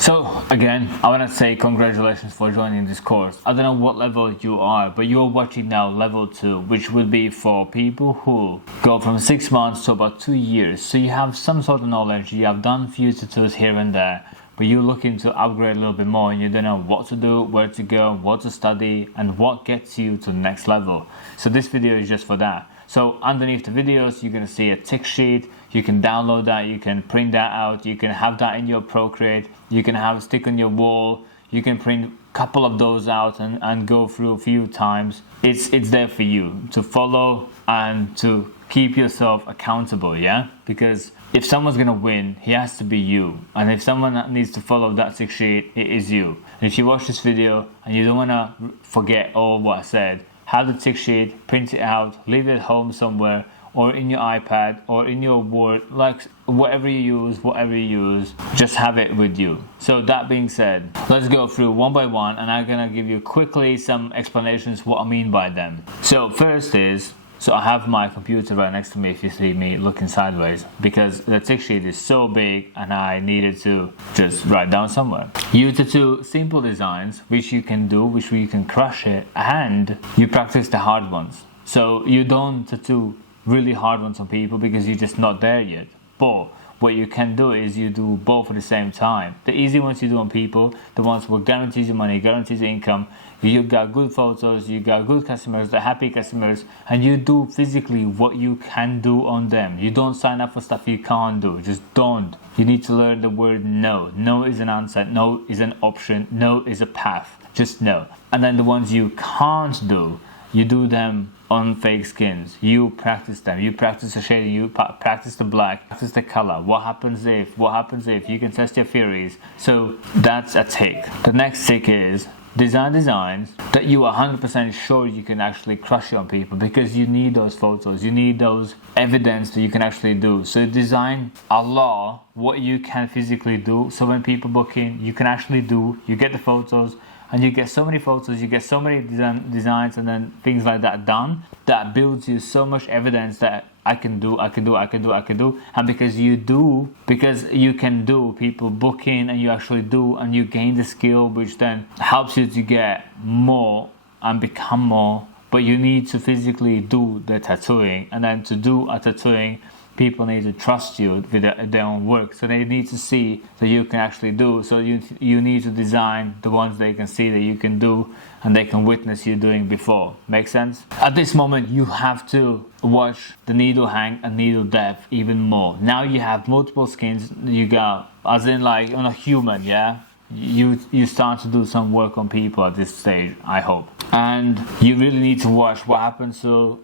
So again, I want to say congratulations for joining this course. I don't know what level you are, but you're watching now level 2, which would be for people who go from 6 months to about 2 years. So you have some sort of knowledge, you have done few tutorials here and there, but you're looking to upgrade a little bit more and you don't know what to do, where to go, what to study, and what gets you to the next level. So this video is just for that. So underneath the videos, you're going to see a tick sheet. You can download that, you can print that out, you can have that in your Procreate, you can have a stick on your wall, you can print a couple of those out and go through a few times. It's there for you to follow and to keep yourself accountable, yeah? Because if someone's going to win, he has to be you. And if someone needs to follow that tick sheet, it is you. And if you watch this video and you don't want to forget all what I said, have the tick sheet, print it out, leave it at home somewhere, or in your iPad, or in your Word, like whatever you use, just have it with you. So that being said, let's go through one by one, and I'm gonna give you quickly some explanations what I mean by them. So first is, so I have my computer right next to me if you see me looking sideways, because the tick sheet is so big and I needed to just write down somewhere. You do simple designs, which you can do, which you can crush it, and you practice the hard ones. So you don't tattoo really hard ones on people because you're just not there yet. But what you can do is you do both at the same time. The easy ones you do on people, the ones who guarantees you money, guarantees your income, you got good photos, you got good customers, the happy customers, and you do physically what you can do on them. You don't sign up for stuff you can't do. Just don't. You need to learn the word no. No is an answer, no is an option, no is a path. Just no. And then the ones you can't do, you do them on fake skins. You practice them. You practice the shading. You practice the black. Practice the color. What happens if? What happens if? You can test your theories. So that's a tick. The next tick is design designs that you are 100% sure you can actually crush it on people, because you need those photos. You need those evidence that you can actually do. So design a lot what you can physically do. So when people book in, you can actually do. You get the photos. And you get so many photos, you get so many designs and then things like that done, that builds you so much evidence that I can do. And because you can do, people book in and you actually do, and you gain the skill, which then helps you to get more and become more. But you need to physically do the tattooing, and then to do a tattooing, people need to trust you with their own work. So they need to see that you can actually do. So you need to design the ones they can see that you can do and they can witness you doing before. Make sense? At this moment, you have to watch the needle hang and needle depth even more. Now you have multiple skins. You got, as in like on a human, yeah? You start to do some work on people at this stage, I hope. And you really need to watch what happens to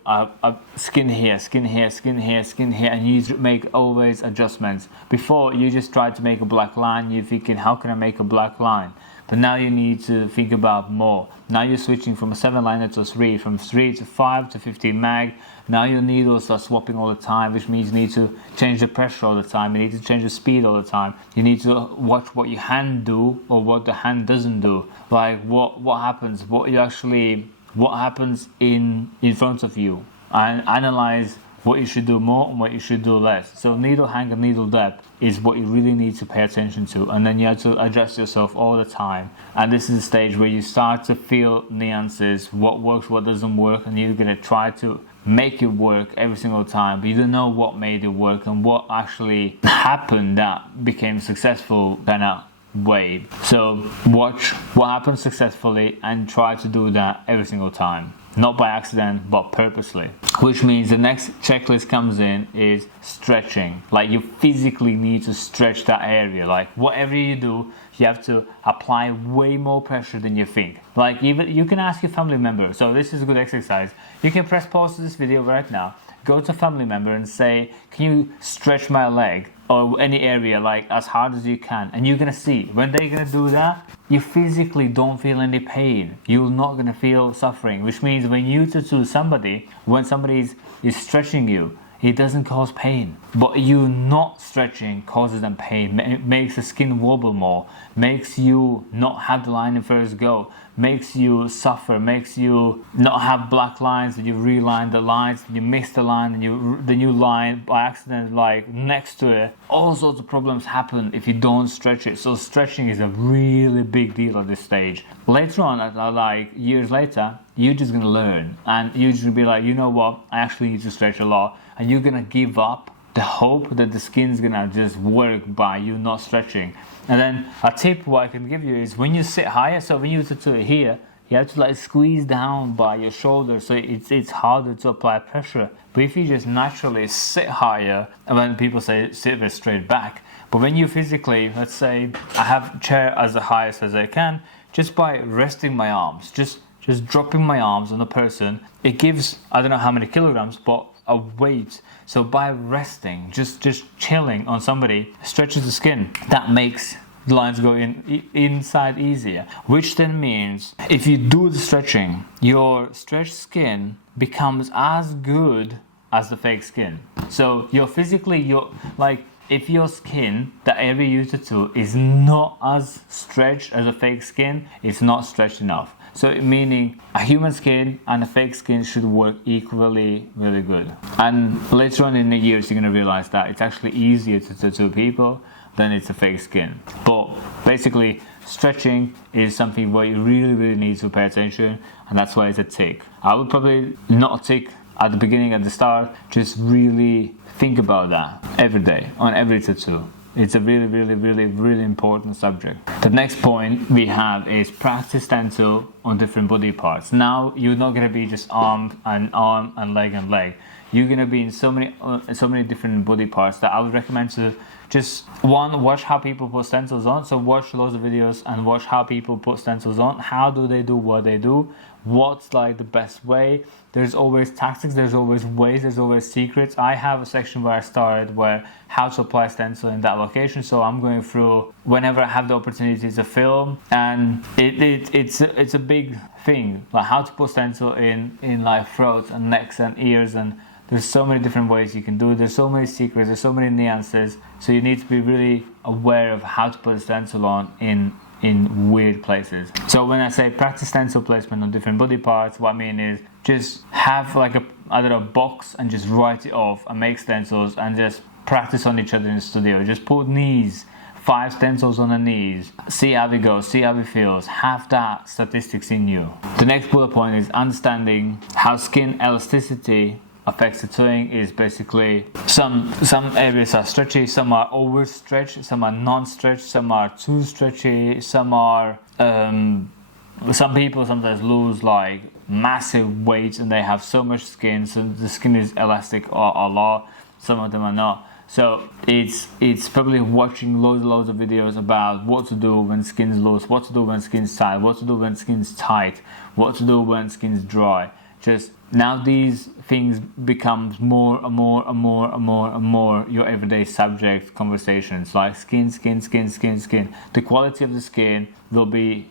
skin here, and you need to make always adjustments. Before, you just try to make a black line, you're thinking, how can I make a black line? But now you need to think about more. Now you're switching from a 7-liner to a 3, from 3 to 5 to 15 mag. Now your needles are swapping all the time, which means you need to change the pressure all the time. You need to change the speed all the time. You need to watch what your hand do or what the hand doesn't do. Like what happens, what happens in front of you, and analyze what you should do more and what you should do less. So needle hang and needle depth is what you really need to pay attention to, and then you have to adjust yourself all the time. And this is the stage where you start to feel nuances, what works, what doesn't work, and you're gonna try to make it work every single time, but you don't know what made it work and what actually happened that became successful kind of way. So watch what happens successfully and try to do that every single time. Not by accident, but purposely. Which means the next checklist comes in is stretching. Like you physically need to stretch that area. Like whatever you do, you have to apply way more pressure than you think. Like even you can ask your family member. So this is a good exercise. You can press pause to this video right now. Go to a family member and say, can you stretch my leg or any area like as hard as you can? And you're gonna see when they're gonna do that, you physically don't feel any pain. You're not gonna feel suffering, which means when you tattoo somebody, when somebody is stretching you, it doesn't cause pain. But you not stretching causes them pain, makes the skin wobble more, makes you not have the line in first go, makes you suffer, makes you not have black lines, and you reline the lines, and you miss the line, and the new line by accident like next to it. All sorts of problems happen if you don't stretch it. So stretching is a really big deal at this stage. Later on, like years later, you're just gonna learn, and you're just gonna be like, you know what, I actually need to stretch a lot, and you're gonna give up the hope that the skin's gonna just work by you not stretching. And then a tip what I can give you is when you sit higher, so when you tattoo it here, you have to like squeeze down by your shoulder, so it's harder to apply pressure. But if you just naturally sit higher, and when people say sit very straight back, but when you physically, let's say I have chair as the highest as I can, just by resting my arms, just dropping my arms on the person, it gives, I don't know how many kilograms, but a weight. So by resting, just chilling on somebody, stretches the skin. That makes the lines go inside easier, which then means if you do the stretching, your stretched skin becomes as good as the fake skin. So you're like, if your skin, the area you tattoo, is not as stretched as a fake skin, it's not stretched enough. So meaning a human skin and a fake skin should work equally really good. And later on in the years, you're going to realize that it's actually easier to tattoo people than it's a fake skin. But basically, stretching is something where you really need to pay attention, and that's why it's a tick. I would probably not tick at the beginning, at the start, just really think about that every day on every tattoo. It's a really important subject. The next point we have is practice stencil on different body parts. Now you're not going to be just arm and leg. You're going to be in so many different body parts that I would recommend to just watch how people put stencils on. So watch loads of videos and watch how people put stencils on. How do they do what they do? What's like the best way? There's always tactics, there's always ways, there's always secrets. I have a section where I started where how to apply stencil in that location. So I'm going through whenever I have the opportunity to film, and it's a big thing, like how to put stencil in like throats and necks and ears, and there's so many different ways you can do it. There's so many secrets, there's so many nuances. So you need to be really aware of how to put a stencil on in weird places. So when I say practice stencil placement on different body parts, what I mean is just have like a box and just write it off and make stencils and just practice on each other in the studio. Just put knees, 5 stencils on the knees, see how it goes, see how it feels, have that statistics in you. The next bullet point is understanding how skin elasticity affects tattooing. Is basically some areas are stretchy, some are overstretched, some are non-stretched, some are too stretchy, some are some people sometimes lose like massive weight and they have so much skin, so the skin is elastic a lot. Some of them are not. So it's probably watching loads of videos about what to do when skin's loose, what to do when skin's tight, what to do when skin's tight, what to do when skin's dry. Just now these things becomes more and more your everyday subject conversations, like skin. The quality of the skin will be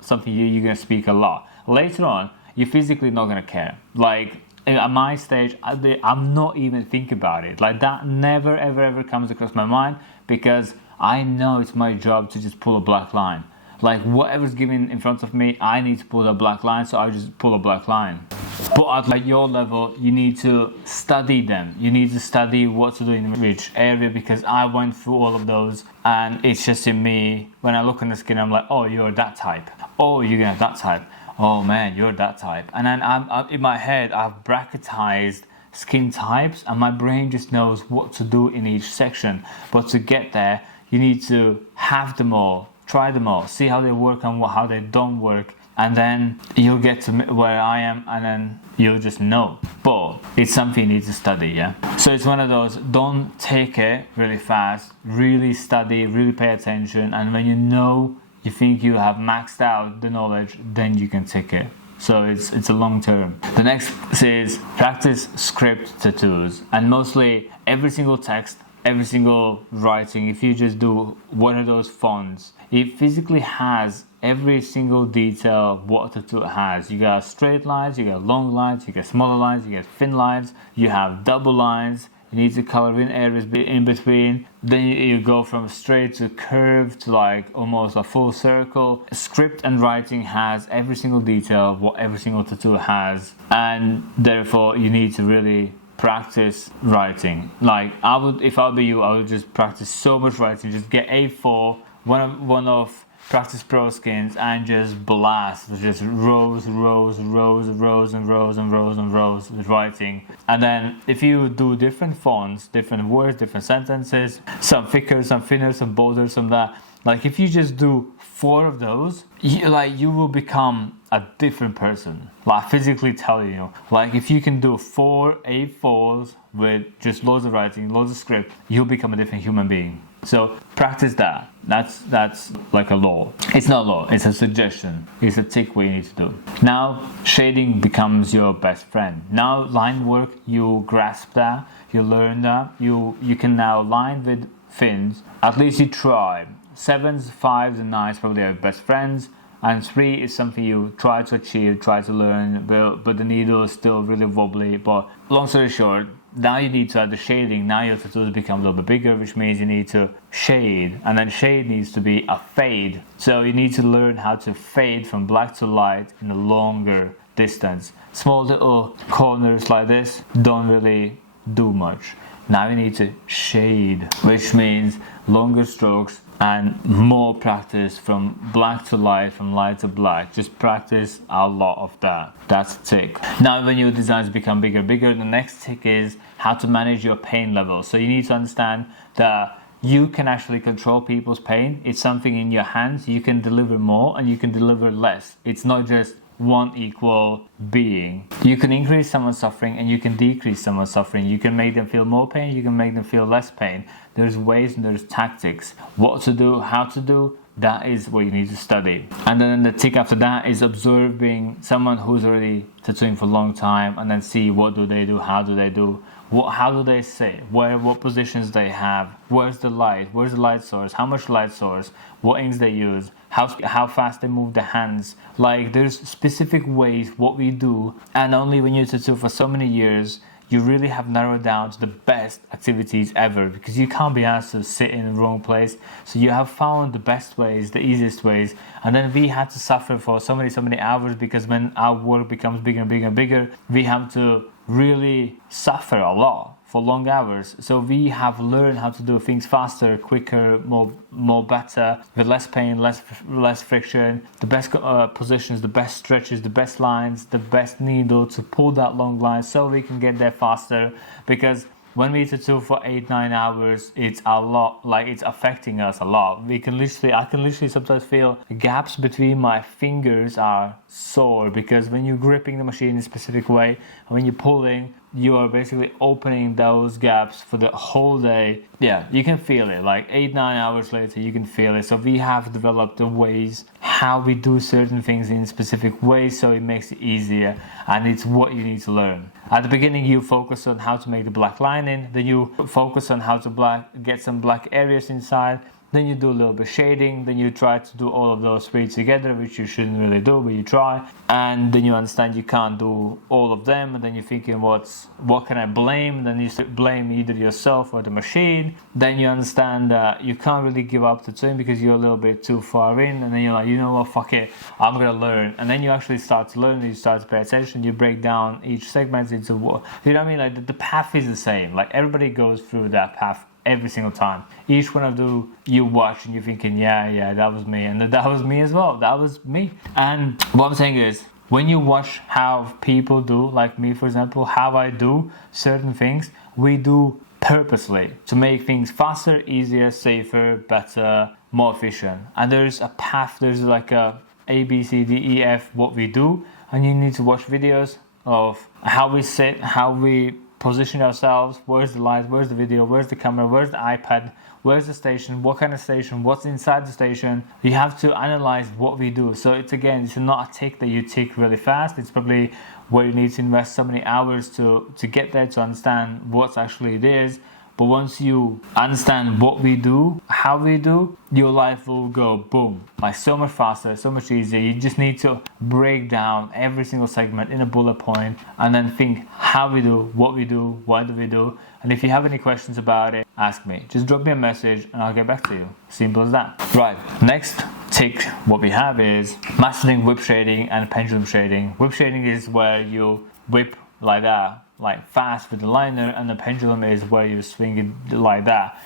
something you're going to speak a lot. Later on, you're physically not going to care. Like at my stage, I'm not even thinking about it. Like that never ever comes across my mind, because I know it's my job to just pull a black line. Like whatever's given in front of me, I need to pull a black line, so I just pull a black line. But at like your level, you need to study them. You need to study what to do in which area, because I went through all of those, and it's just in me. When I look on the skin, I'm like, oh, you're that type. Oh, you're gonna have that type. Oh man, you're that type. And then I'm in my head, I've bracketized skin types, and my brain just knows what to do in each section. But to get there, you need to have them all. Try them all, see how they work and how they don't work, and then you'll get to where I am, and then you'll just know. But it's something you need to study, yeah? So it's one of those, don't take it really fast, really study, really pay attention, and when you think you have maxed out the knowledge, then you can take it. So it's a long term. The next is practice script tattoos, and mostly every single text every single writing, if you just do one of those fonts, it physically has every single detail what the tattoo has. You got straight lines, you got long lines, you got smaller lines, you got thin lines, you have double lines. You need to color in areas in between. Then you go from straight to curved to like almost a full circle. Script and writing has every single detail what every single tattoo has, and therefore you need to really practice writing. Like I would, if I were you, I would just practice so much writing. Just get A4, one of Practice Pro skins, and just blast with just rows and rows and rows and rows and rows with writing. And then if you do different fonts, different words, different sentences, some thicker, some thinner, some bolder, some that, like if you just do 4 of those, you will become a different person. Like I physically tell you, like if you can do 4 A4s with just loads of writing, loads of script, you'll become a different human being. So practice that. That's like a law. It's not a law, it's a suggestion. It's a tick what you need to do. Now shading becomes your best friend. Now line work, you grasp that, you learn that. You can now line with fins. At least you try. 7s, 5s and 9s probably are best friends. And 3 is something you try to achieve, try to learn, but the needle is still really wobbly. But long story short, now you need to add the shading. Now your tattoos become a little bit bigger, which means you need to shade, and then shade needs to be a fade. So you need to learn how to fade from black to light in a longer distance. Small little corners like this don't really do much. Now you need to shade, which means longer strokes and more practice from black to light, from light to black. Just practice a lot of that. That's a tick. Now when your designs become bigger, the next tick is how to manage your pain level. So you need to understand that you can actually control people's pain. It's something in your hands. You can deliver more and you can deliver less. It's not just one equal being. You can increase someone's suffering and you can decrease someone's suffering. You can make them feel more pain, you can make them feel less pain. There's ways and there's tactics. What to do, how to do, that is what you need to study. And then the tick after that is observing someone who's already tattooing for a long time, and then see what do they do, how do they do, how do they sit, what positions they have, where's the light source, how much light source, what inks they use, how fast they move the hands. Like there's specific ways what we do, and only when you tattoo for so many years you really have narrowed down to the best activities ever, because you can't be asked to sit in the wrong place. So you have found the best ways, the easiest ways, and then we had to suffer for so many hours, because when our work becomes bigger and bigger and bigger, we have to really suffer a lot for long hours. So we have learned how to do things faster, quicker, more better, with less pain, less friction, the best positions, the best stretches, the best lines, the best needle to pull that long line, so we can get there faster. Because when we tattoo for 8-9 hours, it's a lot, like it's affecting us a lot. I can literally sometimes feel the gaps between my fingers are sore, because when you're gripping the machine in a specific way, and when you're pulling, you are basically opening those gaps for the whole day. Yeah, you can feel it. Like 8-9 hours later, you can feel it. So we have developed the ways how we do certain things in specific ways, so it makes it easier, and it's what you need to learn. At the beginning, you focus on how to make the black lining, then you focus on how to get some black areas inside. Then you do a little bit of shading, then you try to do all of those 3 together, which you shouldn't really do, but you try. And then you understand you can't do all of them, and then you're thinking, what can I blame? Then you blame either yourself or the machine. Then you understand that you can't really give up the tattooing because you're a little bit too far in, and then you're like, you know what, fuck it, I'm gonna learn. And then you actually start to learn, you start to pay attention, you break down each segment into what, you know what I mean? Like the path is the same. Like everybody goes through that path every single time. Each one of you watch and you're thinking, yeah, that was me, and that was me as well. That was me. And what I'm saying is, when you watch how people do, like me for example, how I do certain things, we do purposely to make things faster, easier, safer, better, more efficient. And there's a path, there's like a B, C, D, E, F, what we do, and you need to watch videos of how we sit, how we position ourselves, where's the light, where's the video, where's the camera, where's the iPad, where's the station, what kind of station, what's inside the station. You have to analyze what we do. So it's not a tick that you tick really fast. It's probably where you need to invest so many hours to get there, to understand what actually it is, But once you understand what we do, how we do, your life will go boom, like so much faster, so much easier. You just need to break down every single segment in a bullet point and then think how we do, what we do, why do we do. And if you have any questions about it, ask me. Just drop me a message and I'll get back to you. Simple as that. Right, next tick what we have is mastering whip shading and pendulum shading. Whip shading is where you whip like that, like fast with the liner, and the pendulum is where you swing it like that.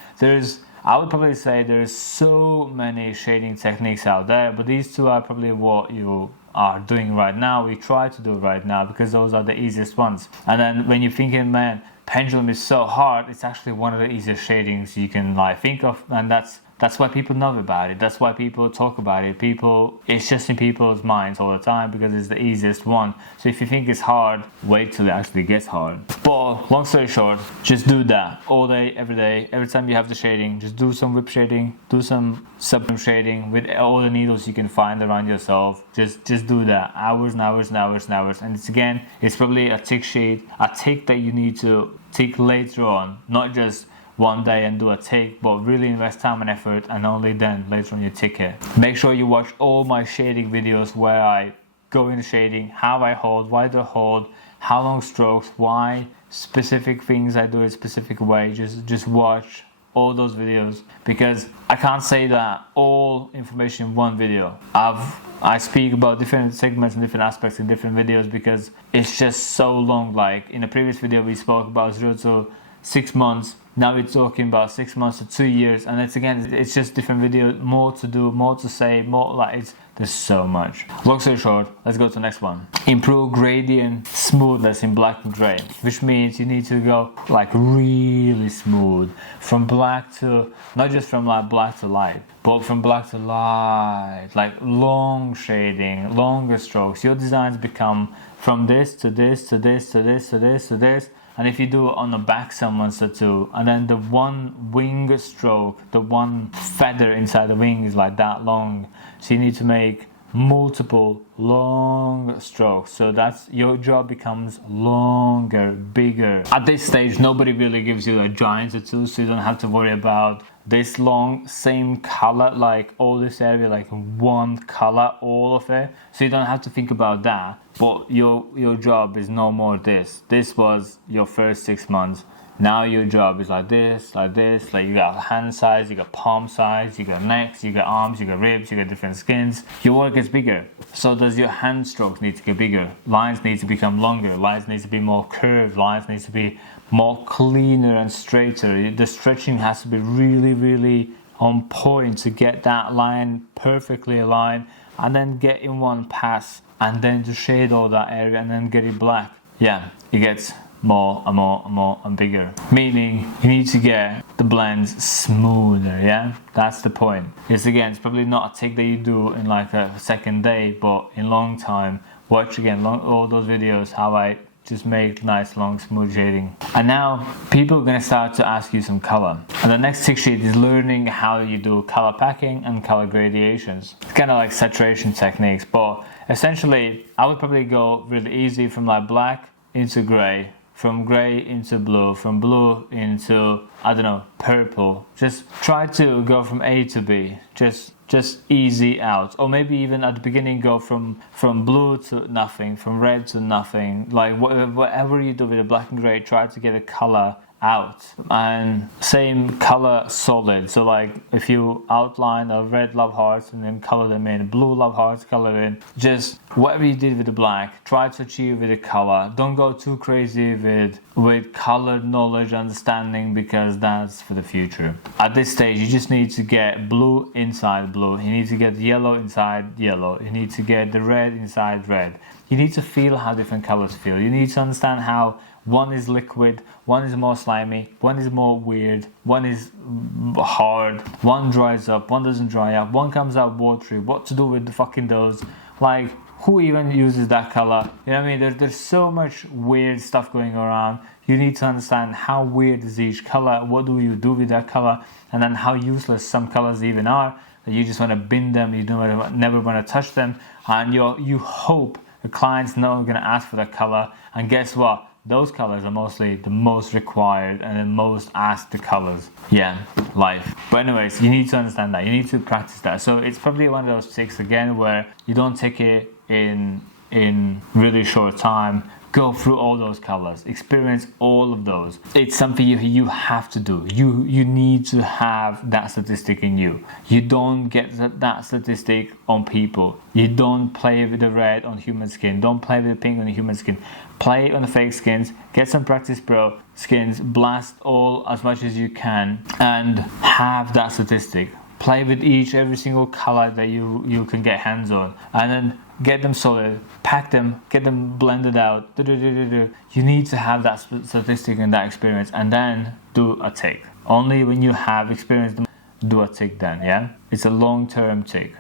I would probably say there's so many shading techniques out there, but these two are probably what you are doing right now. We try to do it right now because those are the easiest ones. And then when you're thinking, man, pendulum is so hard, it's actually one of the easiest shadings you can like think of, and that's why people know about it. That's why people talk about it. It's just in people's minds all the time because it's the easiest one. So if you think it's hard, wait till it actually gets hard. But long story short, just do that all day, every day. Every time you have the shading, just do some whip shading, do some sub shading with all the needles you can find around yourself. Just do that, hours and hours and hours and hours. And it's probably a tick sheet, a tick that you need to tick later on, not just one day and do a tick, but really invest time and effort, and only then later on you tick it. Make sure you watch all my shading videos where I go into shading, how I hold, why do I hold, how long strokes, why specific things I do a specific way. Just watch all those videos because I can't say that all information in one video. I speak about different segments and different aspects in different videos because it's just so long. Like in a previous video we spoke about 0 to 6 months. Now we're talking about 6 months to 2 years, and it's just different videos, more to do, more to say, more like there's so much. Long story short, let's go to the next one. Improve gradient smoothness in black and gray, which means you need to go like really smooth from black to, not just from like black to light, but from black to light, like long shading, longer strokes. Your designs become from this to this to this to this to this to this. And if you do it on the back someone's tattoo, and then the one wing stroke, the one feather inside the wing is like that long. So you need to make multiple long strokes. So that's your job becomes longer, bigger. At this stage, nobody really gives you a giant tattoo, so you don't have to worry about this long, same color, like all this area, like one color, all of it. So you don't have to think about that. But your job is no more this. This was your first 6 months. Now your job is like this, like you got hand size, you got palm size, you got necks, you got arms, you got ribs, you got different skins. Your work gets bigger. So does your hand strokes need to get bigger. Lines need to become longer. Lines need to be more curved. Lines need to be more cleaner and straighter. The stretching has to be really, really on point to get that line perfectly aligned and then get in one pass and then to shade all that area and then get it black. Yeah, it gets more and more and more and bigger, meaning you need to get the blends smoother. Yeah, that's the point. It's probably not a tick that you do in like a second day, but in long time. Watch again all those videos how I just make nice long smooth shading. And now people are going to start to ask you some color, and the next tick sheet is learning how you do color packing and color gradations. It's kind of like saturation techniques, but essentially I would probably go really easy from like black into gray, from grey into blue, from blue into, I don't know, purple. Just try to go from A to B, just easy out. Or maybe even at the beginning go from blue to nothing, from red to nothing. Like whatever you do with the black and grey, try to get a colour out. And same colour solid. So like if you outline a red love hearts and then colour them in, blue love hearts, colour in, just whatever you did with the black, try to achieve with the colour. Don't go too crazy with colour knowledge, understanding, because that's for the future. At this stage, you just need to get blue inside blue. You need to get yellow inside yellow. You need to get the red inside red. You need to feel how different colours feel. You need to understand how one is liquid, one is more slimy, one is more weird, one is hard, one dries up, one doesn't dry up, one comes out watery. What to do with the fucking those? Like, who even uses that color? You know what I mean? There's so much weird stuff going around. You need to understand how weird is each color, what do you do with that color, and then how useless some colors even are, that you just want to bin them, you never want to touch them, and you hope the client's not going to ask for that color, and guess what? those colors are mostly the most required and the most asked colors. Yeah, life. But anyways, you need to understand that. You need to practice that. So it's probably one of those tricks again where you don't take it in really short time. Go through all those colors, experience all of those. It's something you have to do. You need to have that statistic in you. You don't get that statistic on people. You don't play with the red on human skin. Don't play with the pink on the human skin. Play on the fake skins. Get some practice pro skins. Blast all as much as you can and have that statistic. Play with every single color that you can get hands on, and then get them solid, pack them, get them blended out. You need to have that statistic and that experience, and then do a tick. Only when you have experienced them, do a tick then, yeah? It's a long-term tick.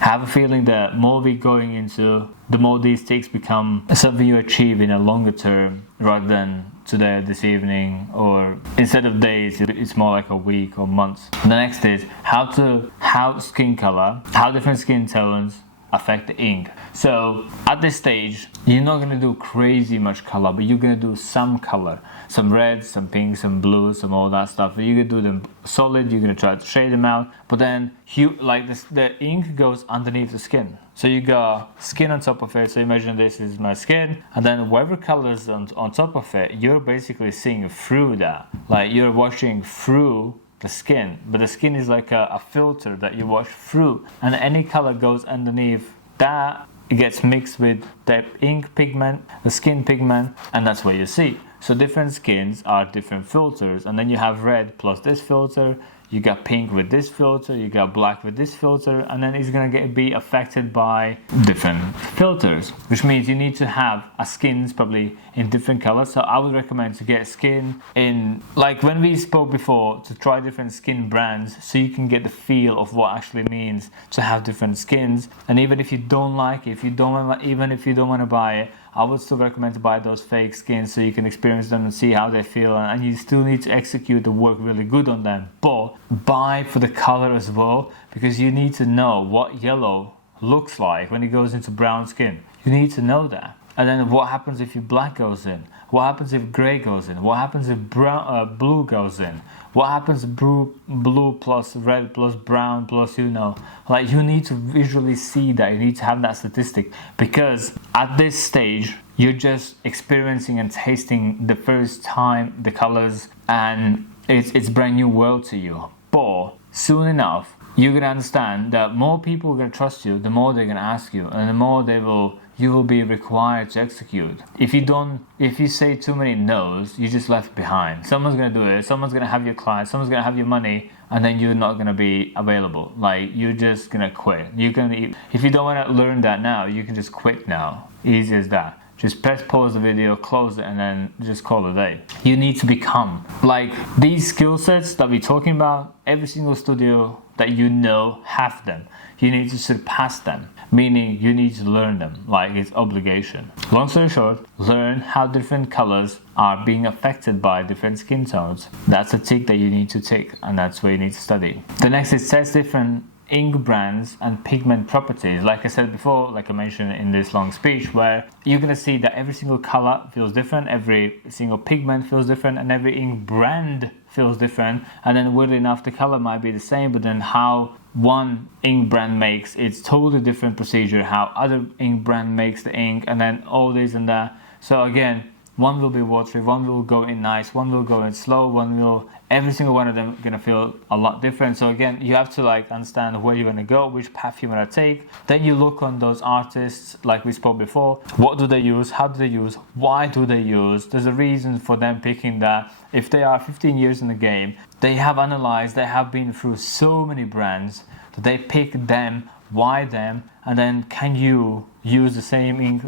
Have a feeling that more we going into, the more these ticks become something you achieve in a longer term rather than today, this evening, or instead of days, it's more like a week or months. The next is how skin color, how different skin tones affect the ink. So at this stage, you're not going to do crazy much color, but you're going to do some color, some reds, some pinks, some blues, some all that stuff. You're going to do them solid. You're going to try to shade them out, but then the ink goes underneath the skin. So you got skin on top of it. So imagine this is my skin, and then whatever colors on top of it, you're basically seeing through that. Like you're watching through the skin, but the skin is like a filter that you wash through, and any color goes underneath that. It gets mixed with the ink pigment, the skin pigment, and that's what you see. So different skins are different filters, and then you have red plus this filter, you got pink with this filter, you got black with this filter, and then it's gonna be affected by different filters, which means you need to have a skins probably in different colors. So I would recommend to get skin in, like when we spoke before, to try different skin brands so you can get the feel of what actually means to have different skins. And even if you don't like it, even if you don't want to buy it, I would still recommend to buy those fake skins so you can experience them and see how they feel, and you still need to execute the work really good on them. But buy for the color as well, because you need to know what yellow looks like when it goes into brown skin. You need to know that. And then what happens if black goes in? What happens if grey goes in? What happens if blue goes in? What happens blue plus red plus brown plus, like you need to visually see that. You need to have that statistic, because at this stage you're just experiencing and tasting the first time the colors, and it's brand new world to you. But soon enough you're gonna understand that more people are gonna trust you, the more they're gonna ask you, and the more you will be required to execute. If you say too many no's, you're just left behind. Someone's gonna do it, someone's gonna have your clients, someone's gonna have your money, and then you're not gonna be available. Like you're just gonna quit. If you don't wanna learn that now, you can just quit now. Easy as that. Just press pause the video, close it, and then just call it a day. You need to become like these skill sets that we're talking about. Every single studio that have them. You need to surpass them, meaning you need to learn them, like it's obligation. Long story short, learn how different colors are being affected by different skin tones. That's a tick that you need to take, and that's where you need to study. The next is test different ink brands and pigment properties. Like I said before, like I mentioned in this long speech, where you're going to see that every single color feels different, every single pigment feels different, and every ink brand feels different. And then weirdly enough, the color might be the same, but then how one ink brand makes, it's totally different procedure, how other ink brand makes the ink, and then all this and that. So again, one will be watery, one will go in nice, one will go in slow, every single one of them gonna feel a lot different. So again, you have to understand where you're gonna go, which path you wanna take. Then you look on those artists, like we spoke before. What do they use? How do they use? Why do they use? There's a reason for them picking that. If they are 15 years in the game, they have analyzed, they have been through so many brands that they pick them. Why them? And then can you use the same ink?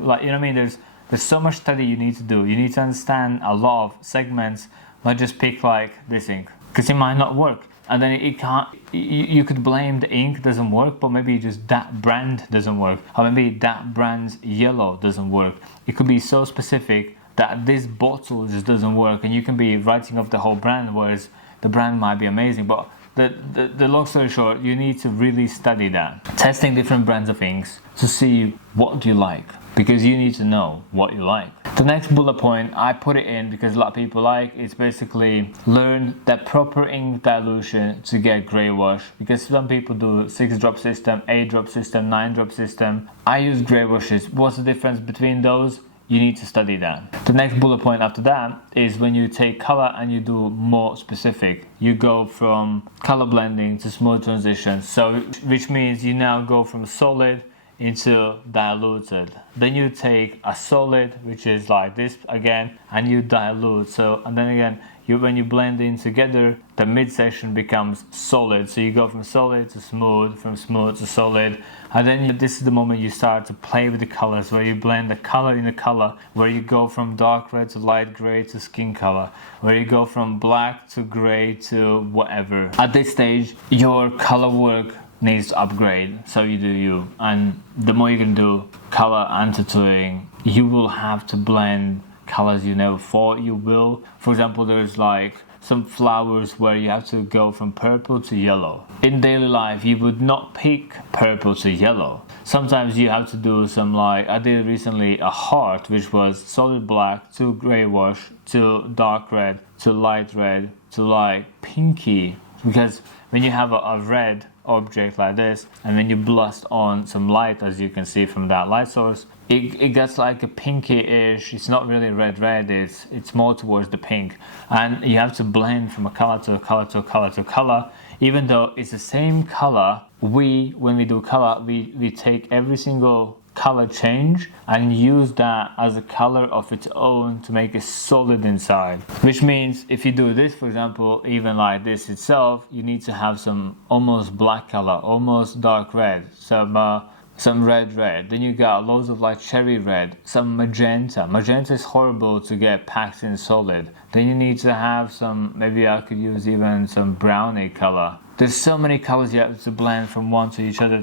There's so much study you need to do. You need to understand a lot of segments, not just pick this ink, because it might not work. And then it can't, you could blame the ink doesn't work, but maybe just that brand doesn't work. Or maybe that brand's yellow doesn't work. It could be so specific that this bottle just doesn't work, and you can be writing off the whole brand, whereas the brand might be amazing. But the long story short, you need to really study that. Testing different brands of inks to see what you like, because you need to know what you like. The next bullet point, I put it in because a lot of people like, it's basically learn that proper ink dilution to get grey wash, because some people do 6-drop system, 8-drop system, 9-drop system. I use grey washes. What's the difference between those? You need to study that. The next bullet point after that is when you take color and you do more specific. You go from color blending to smooth transition. So, which means you now go from solid into diluted. Then you take a solid, which is like this again, and you dilute. So, and then again, when you blend in together, the midsection becomes solid. So you go from solid to smooth, from smooth to solid. And then this is the moment you start to play with the colors, where you blend the color in the color, where you go from dark red to light gray to skin color, where you go from black to gray to whatever. At this stage, your color work needs to upgrade, so you do you. And the more you can do color and tattooing, you will have to blend colors you never thought you will. For example, there's like some flowers where you have to go from purple to yellow. In daily life, you would not pick purple to yellow. Sometimes you have to do some, like I did recently, a heart which was solid black to grey wash to dark red to light red to like pinky, because when you have a red object like this and then you blast on some light, as you can see from that light source, it gets like a pinky-ish. It's not really red, it's more towards the pink, and you have to blend from a color to a color to a color to a color. Even though it's the same color, when we do color, we take every single color change and use that as a color of its own to make it solid inside. Which means if you do this, for example, even like this itself, you need to have some almost black color, almost dark red, some red, then you got loads of like cherry red, some magenta. Magenta is horrible to get packed in solid. Then you need to have some, maybe I could use even some brownie color. There's so many colors you have to blend from one to each other,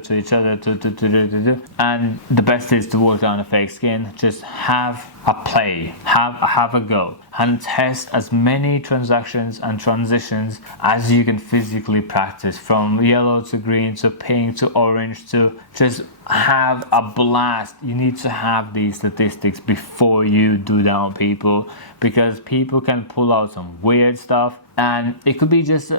and the best is to work on a fake skin. Just have a play, have a go, and test as many transactions and transitions as you can physically practice, from yellow to green to pink to orange, to just have a blast. You need to have these statistics before you do that on people, because people can pull out some weird stuff. And it could be just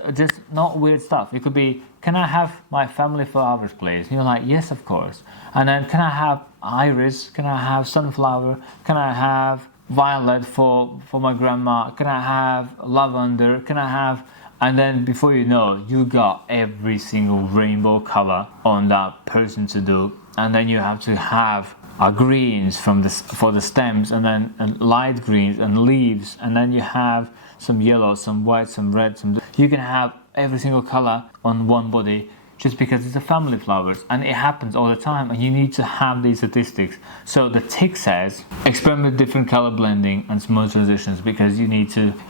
not weird stuff. It could be, can I have my family flowers, please? And you're like, yes, of course. And then, can I have iris? Can I have sunflower? Can I have violet for my grandma? Can I have lavender? Can I have... And then before you know, you got every single rainbow color on that person to do. And then you have to have greens for the stems, and then light greens and leaves, and then you have some yellow, some white, some red, you can have every single color on one body, just because it's a family flowers, and it happens all the time, and you need to have these statistics. So the tick says experiment with different color blending and smooth transitions, because you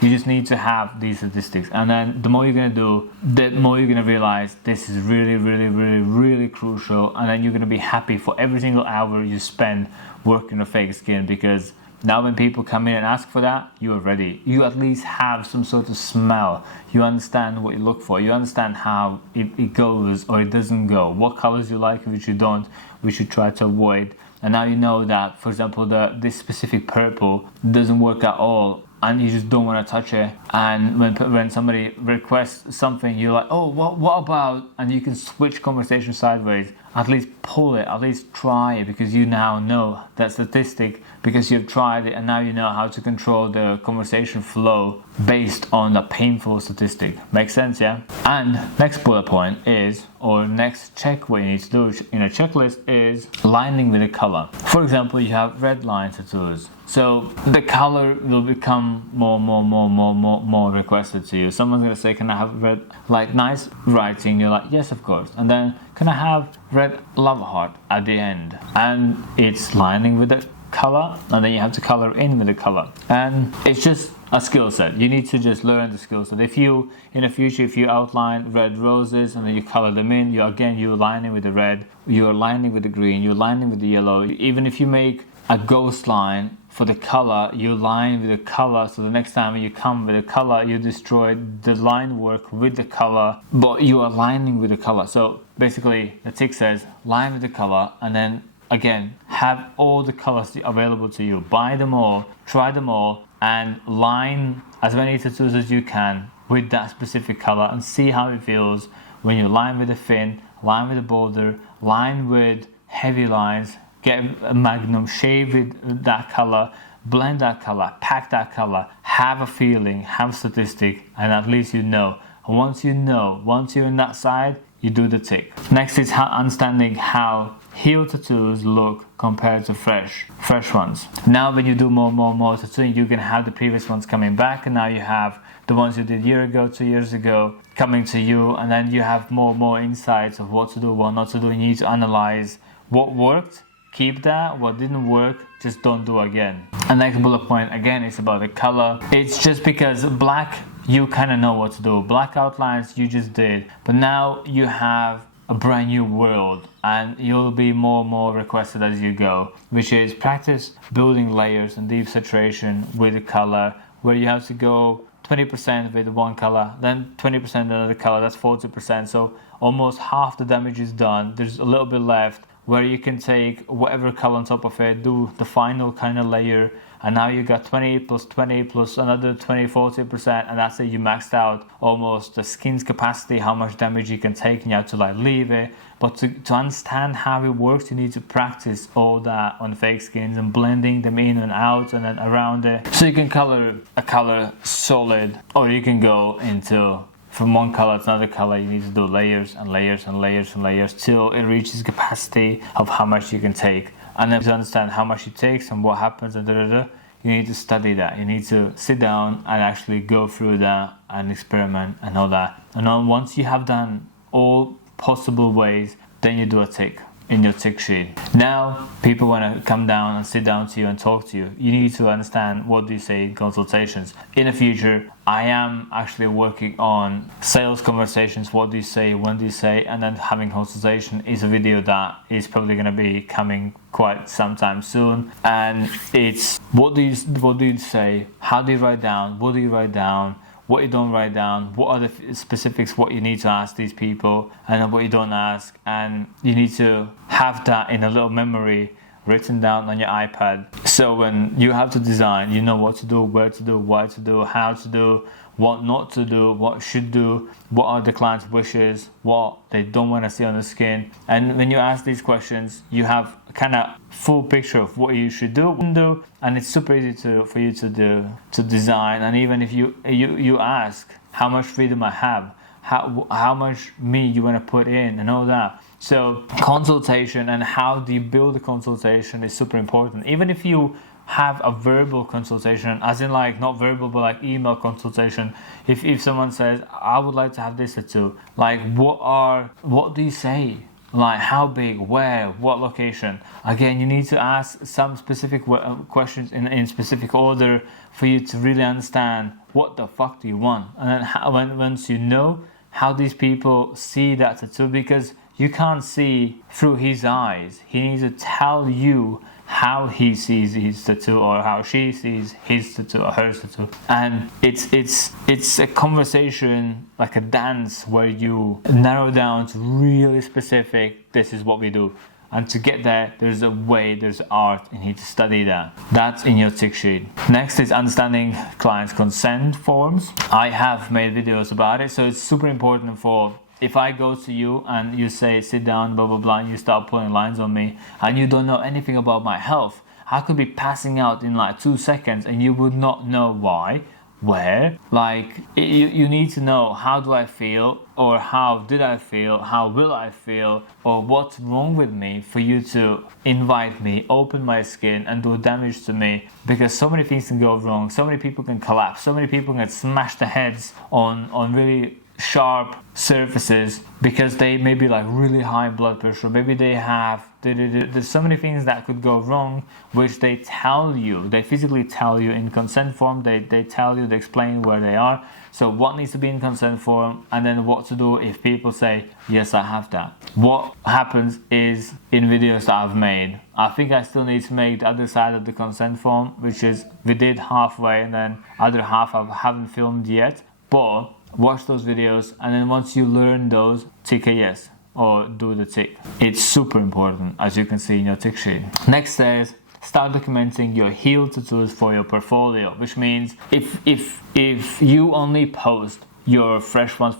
just need to have these statistics. And then the more you're going to do, the more you're going to realize this is really, really, really, really crucial. And then you're going to be happy for every single hour you spend working on fake skin, because now when people come in and ask for that, you are ready. You at least have some sort of smell. You understand what you look for. You understand how it goes or it doesn't go. What colors you like, which you don't, which you try to avoid. And now you know that, for example, this specific purple doesn't work at all, and you just don't want to touch it. And when somebody requests something, you're like, oh, what about? And you can switch conversation sideways. At least pull it, at least try it, because you now know that statistic, because you've tried it, and now you know how to control the conversation flow based on the painful statistic. Makes sense, yeah? And next bullet point is, or next check what you need to do in a checklist is lining with the color. For example, you have red line tattoos. So the color will become more requested to you. Someone's gonna say, can I have red, like nice writing? You're like, yes, of course. And then, can I have red love heart at the end? And it's lining with the color, and then you have to color in with the color. And it's just a skill set. You need to just learn the skill set. If you, in the future, if you outline red roses and then you color them in, you're lining with the red, you're lining with the green, you're lining with the yellow. Even if you make a ghost line for the color, you line with the color, so the next time you come with the color, you destroy the line work with the color, but you are lining with the color. So basically the tick says line with the color, and then again have all the colors available to you, buy them all, try them all, and line as many tattoos as you can with that specific color and see how it feels when you line with the fin, line with the border, line with heavy lines, get a magnum, shave with that color, blend that color, pack that color, have a feeling, have a statistic, and at least you know. And once you're in that side, you do the tick. Next is understanding how heel tattoos look compared to fresh ones. Now when you do more tattooing, you can have the previous ones coming back, and now you have the ones you did a year ago, 2 years ago, coming to you, and then you have more insights of what to do, what not to do. You need to analyze what worked, keep that, what didn't work, just don't do again. And next bullet point, again, it's about the color. It's just because black, you kind of know what to do. Black outlines, you just did. But now you have a brand new world, and you'll be more requested as you go, which is practice building layers and deep saturation with the color, where you have to go 20% with one color, then 20% another color, that's 40%. So almost half the damage is done. There's a little bit left, where you can take whatever color on top of it, do the final kind of layer, and now you got 20 plus 20 plus another 20, 40%, and that's it. You maxed out almost the skin's capacity, how much damage you can take, and you have to like leave it. But to understand how it works, you need to practice all that on fake skins and blending them in and out and then around it. So you can color a color solid, or you can go into from one color to another color. You need to do layers and layers and layers and layers till it reaches capacity of how much you can take. And then to understand how much it takes and what happens and you need to study that. You need to sit down and actually go through that and experiment and all that. And then once you have done all possible ways, then you do a tick in your tick sheet. Now people want to come down and sit down to you and talk to you. You need to understand what do you say in consultations. In the future, I am actually working on sales conversations. What do you say, when do you say, and then having consultation is a video that is probably going to be coming quite sometime soon. And it's what do you say, how do you write down, what do you write down, what you don't write down, what are the specifics, what you need to ask these people, and then what you don't ask. And you need to have that in a little memory written down on your iPad. So when you have to design, you know what to do, where to do, why to do, how to do, what not to do, what should do, what are the client's wishes, what they don't want to see on the skin. And when you ask these questions, you have kind of full picture of what you should do, and it's super easy for you to design. And even if you ask how much freedom I have, how much me you want to put in and all that. So consultation and how do you build a consultation is super important. Even if you have a verbal consultation, as in like not verbal but like email consultation, if someone says I would like to have this tattoo, like what do you say, like how big, where, what location? Again, you need to ask some specific questions in specific order for you to really understand what the fuck do you want. And then once you know how these people see that tattoo, because you can't see through his eyes, he needs to tell you how he sees his tattoo or how she sees his tattoo or her tattoo. And it's a conversation, like a dance, where you narrow down to really specific, this is what we do. And to get there, there's a way, there's art, and you need to study that. That's in your tick sheet. Next is understanding clients' consent forms. I have made videos about it, so it's super important for, if I go to you and you say sit down, blah blah blah, and you start pulling lines on me and you don't know anything about my health, I could be passing out in like 2 seconds and you would not know why, where. Like you need to know, how do I feel, or how did I feel, how will I feel, or what's wrong with me, for you to invite me, open my skin and do damage to me. Because so many things can go wrong, so many people can collapse, so many people can smash their heads on really sharp surfaces because they may be like really high blood pressure, maybe they have There's so many things that could go wrong, which they tell you, they physically tell you in consent form, they tell you, they explain where they are. So what needs to be in consent form, and then what to do if people say, yes, I have that. What happens is, in videos that I've made, I think I still need to make the other side of the consent form, which is we did halfway and then other half I haven't filmed yet. But watch those videos, and then once you learn those, tick a yes or do the tick. It's super important, as you can see in your tick sheet. Next is start documenting your healed tattoos for your portfolio, which means if you only post your fresh ones,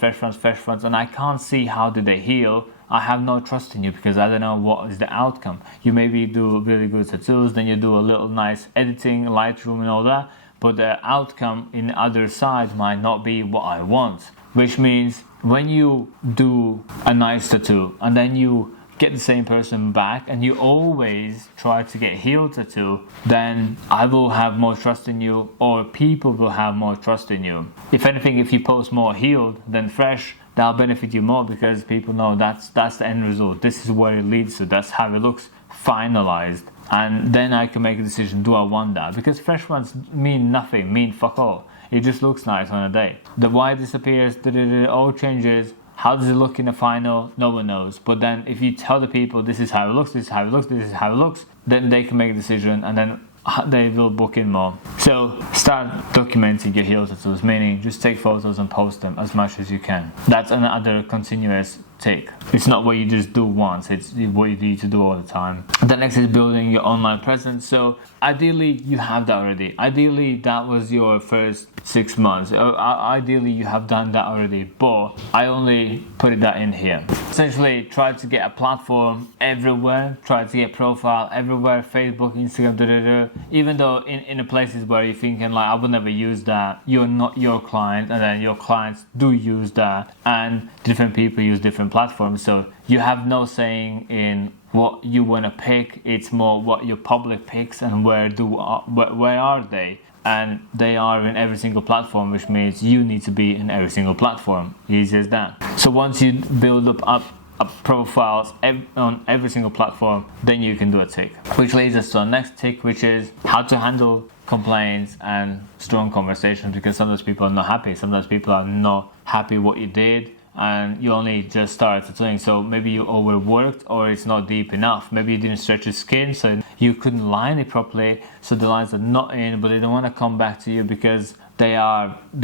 and I can't see how did they heal, I have no trust in you because I don't know what is the outcome. You maybe do really good tattoos, then you do a little nice editing, Lightroom and all that, but the outcome in the other side might not be what I want. Which means when you do a nice tattoo and then you get the same person back and you always try to get healed tattoo, then I will have more trust in you, or people will have more trust in you. If anything, if you post more healed than fresh, that'll benefit you more because people know that's the end result. This is where it leads to. That's how it looks finalized. And then I can make a decision, do I want that? Because fresh ones mean nothing, mean fuck all. It just looks nice on a day. The why disappears, it all changes. How does it look in the final? No one knows. But then if you tell the people this is how it looks, this is how it looks, this is how it looks, then they can make a decision and then they will book in more. So start documenting your healed tattoos, meaning just take photos and post them as much as you can. That's another continuous take. It's not what you just do once, it's what you need to do all the time. The next is building your online presence. So ideally you have that already. Ideally that was your first 6 months. Ideally you have done that already, but I only put that in here. Essentially try to get a platform everywhere, try to get profile everywhere, Facebook, Instagram, even though in the places where you're thinking like I would never use that, you're not your client, and then your clients do use that, and different people use different platforms, so you have no saying in what you want to pick. It's more what your public picks and where are they, and they are in every single platform, which means you need to be in every single platform. Easy as that. So once you build up profiles on every single platform, then you can do a tick, which leads us to our next tick, which is how to handle complaints and strong conversations, because sometimes people are not happy, sometimes people are not happy what you did and you only just started tattooing, so maybe you overworked or it's not deep enough, maybe you didn't stretch your skin so you couldn't line it properly, so the lines are not in, but they don't want to come back to you because they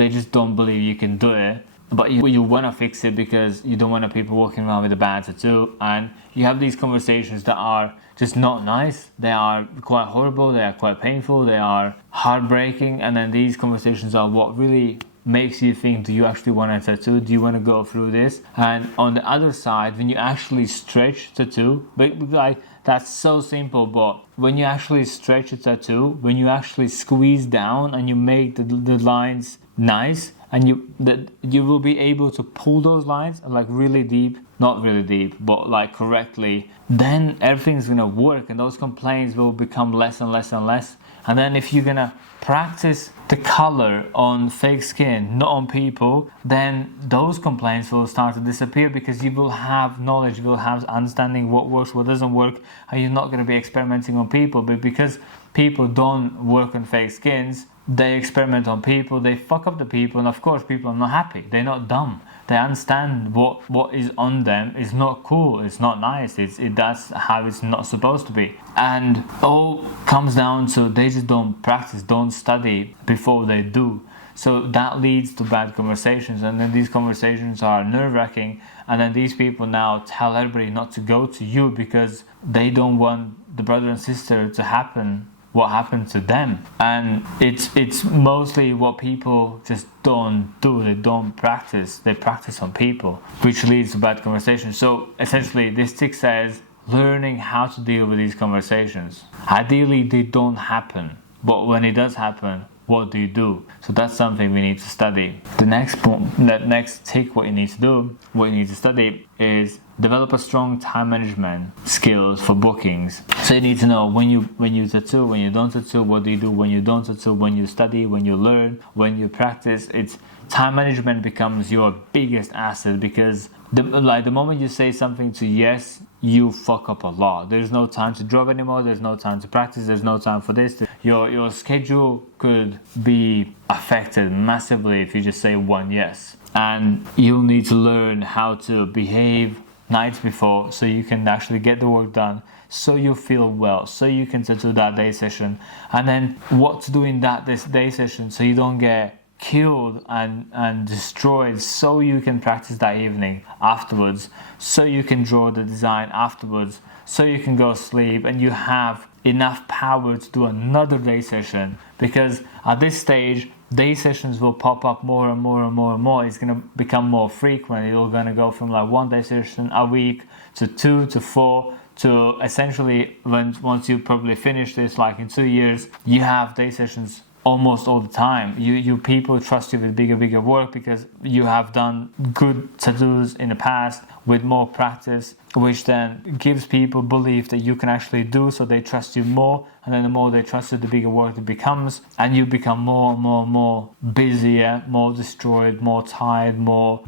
just don't believe you can do it. But you want to fix it because you don't want people walking around with a bad tattoo, and you have these conversations that are just not nice. They are quite horrible, they are quite painful, they are heartbreaking, and then these conversations are what really makes you think, do you actually want a tattoo? Do you want to go through this? And on the other side, when you actually stretch tattoo, like that's so simple, but when you actually stretch a tattoo, when you actually squeeze down and you make the lines nice, and you will be able to pull those lines like really deep, not really deep, but like correctly, then everything's gonna work and those complaints will become less and less and less. And then if you're gonna practice the color on fake skin, not on people, then those complaints will start to disappear because you will have knowledge, you will have understanding what works, what doesn't work, and you're not gonna be experimenting on people. But because people don't work on fake skins, they experiment on people, they fuck up the people, and of course people are not happy. They're not dumb. They understand what is on them is not cool, it's not nice, that's how it's not supposed to be. And all comes down to they just don't practice, don't study before they do. So that leads to bad conversations, and then these conversations are nerve-wracking, and then these people now tell everybody not to go to you because they don't want the brother and sister to happen what happened to them. And it's mostly what people just don't do. They don't practice. They practice on people, which leads to bad conversations. So essentially this tick says learning how to deal with these conversations. Ideally they don't happen, but when it does happen, what do you do? So that's something we need to study. The next tick, what you need to do, what you need to study is develop a strong time management skills for bookings. So you need to know when you tattoo, when you don't tattoo, what do you do when you don't tattoo, when you study, when you learn, when you practice. It's time management becomes your biggest asset, because the moment you say something to yes, you fuck up a lot. There's no time to draw anymore, there's no time to practice, there's no time for this. Your schedule could be affected massively if you just say one yes. And you'll need to learn how to behave nights before, so you can actually get the work done, so you feel well, so you can tattoo that day session, and then what to do in that day session so you don't get killed and destroyed, so you can practice that evening afterwards, so you can draw the design afterwards, so you can go sleep and you have enough power to do another day session. Because at this stage, day sessions will pop up more and more and more and more. It's going to become more frequent. You're going to go from like one day session a week to 2 to 4 to essentially, once you probably finish this, like in 2 years, you have day sessions almost all the time. You people trust you with bigger work because you have done good tattoos in the past with more practice, which then gives people belief that you can actually do, so they trust you more, and then the more they trust you, the bigger work it becomes, and you become more busier, more destroyed, more tired, more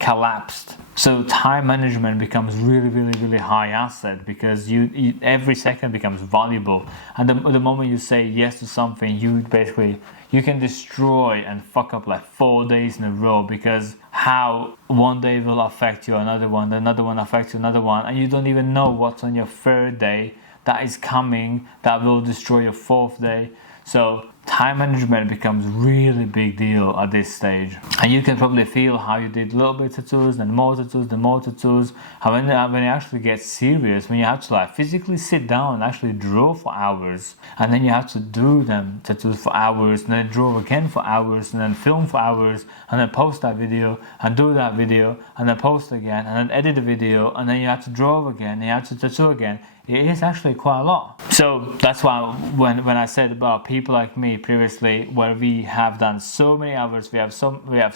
collapsed. So time management becomes really high asset, because you every second becomes valuable. And the moment you say yes to something, you can destroy and fuck up like 4 days in a row, because how one day will affect you, another one affects you, another one, and you don't even know what's on your third day that is coming that will destroy your fourth day. So time management becomes really big deal at this stage. And you can probably feel how you did a little bit of tattoos, then more tattoos, how when it actually gets serious, when you have to like physically sit down and actually draw for hours, and then you have to do them tattoos for hours, and then draw again for hours, and then film for hours, and then post that video, and do that video, and then post again, and then edit the video, and then you have to draw again, and you have to tattoo again. It is actually quite a lot. So that's why when I said about people like me previously, where we have done so many hours, we have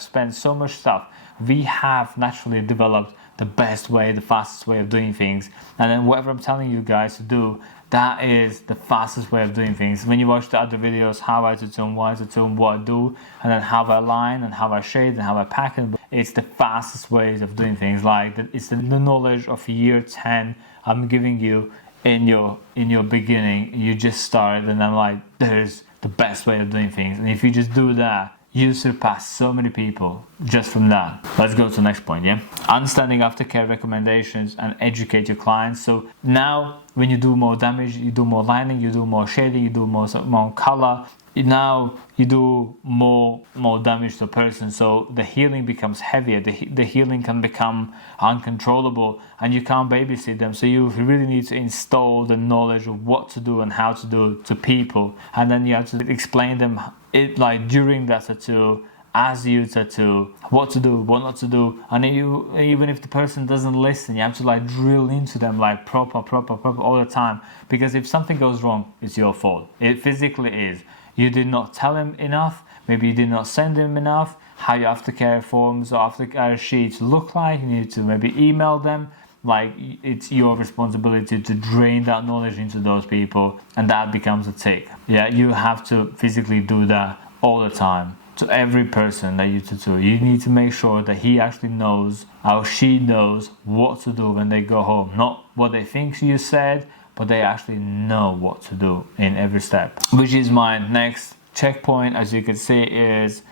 spent so much stuff, we have naturally developed the best way, the fastest way of doing things. And then whatever I'm telling you guys to do, that is the fastest way of doing things. When you watch the other videos, how I tattoo, why I tattoo, what I do, and then how I line and how I shade and how I pack it, it's the fastest ways of doing things. Like it's the knowledge of year 10 I'm giving you in your beginning. You just started, and I'm like, there's the best way of doing things, and if you just do that, you surpass so many people just from that. Let's go to the next point. Understanding aftercare recommendations and educate your clients. So now when you do more damage, you do more lining, you do more shading, you do more color, now you do more damage to a person, so the healing becomes heavier, the healing can become uncontrollable, and you can't babysit them. So you really need to install the knowledge of what to do and how to do to people, and then you have to explain them it like during that tattoo, as you tattoo, what to do, what not to do. And even if the person doesn't listen, you have to like drill into them like proper all the time, because if something goes wrong, it's your fault. It physically is. You did not tell him enough, maybe you did not send him enough, how your aftercare forms or aftercare sheets look like, you need to maybe email them. Like, it's your responsibility to drain that knowledge into those people, and that becomes a tick. You have to physically do that all the time. To every person that you tattoo, you need to make sure that he actually knows or she knows what to do when they go home. Not what they think you said, but they actually know what to do in every step. Which is my next checkpoint, as you can see, is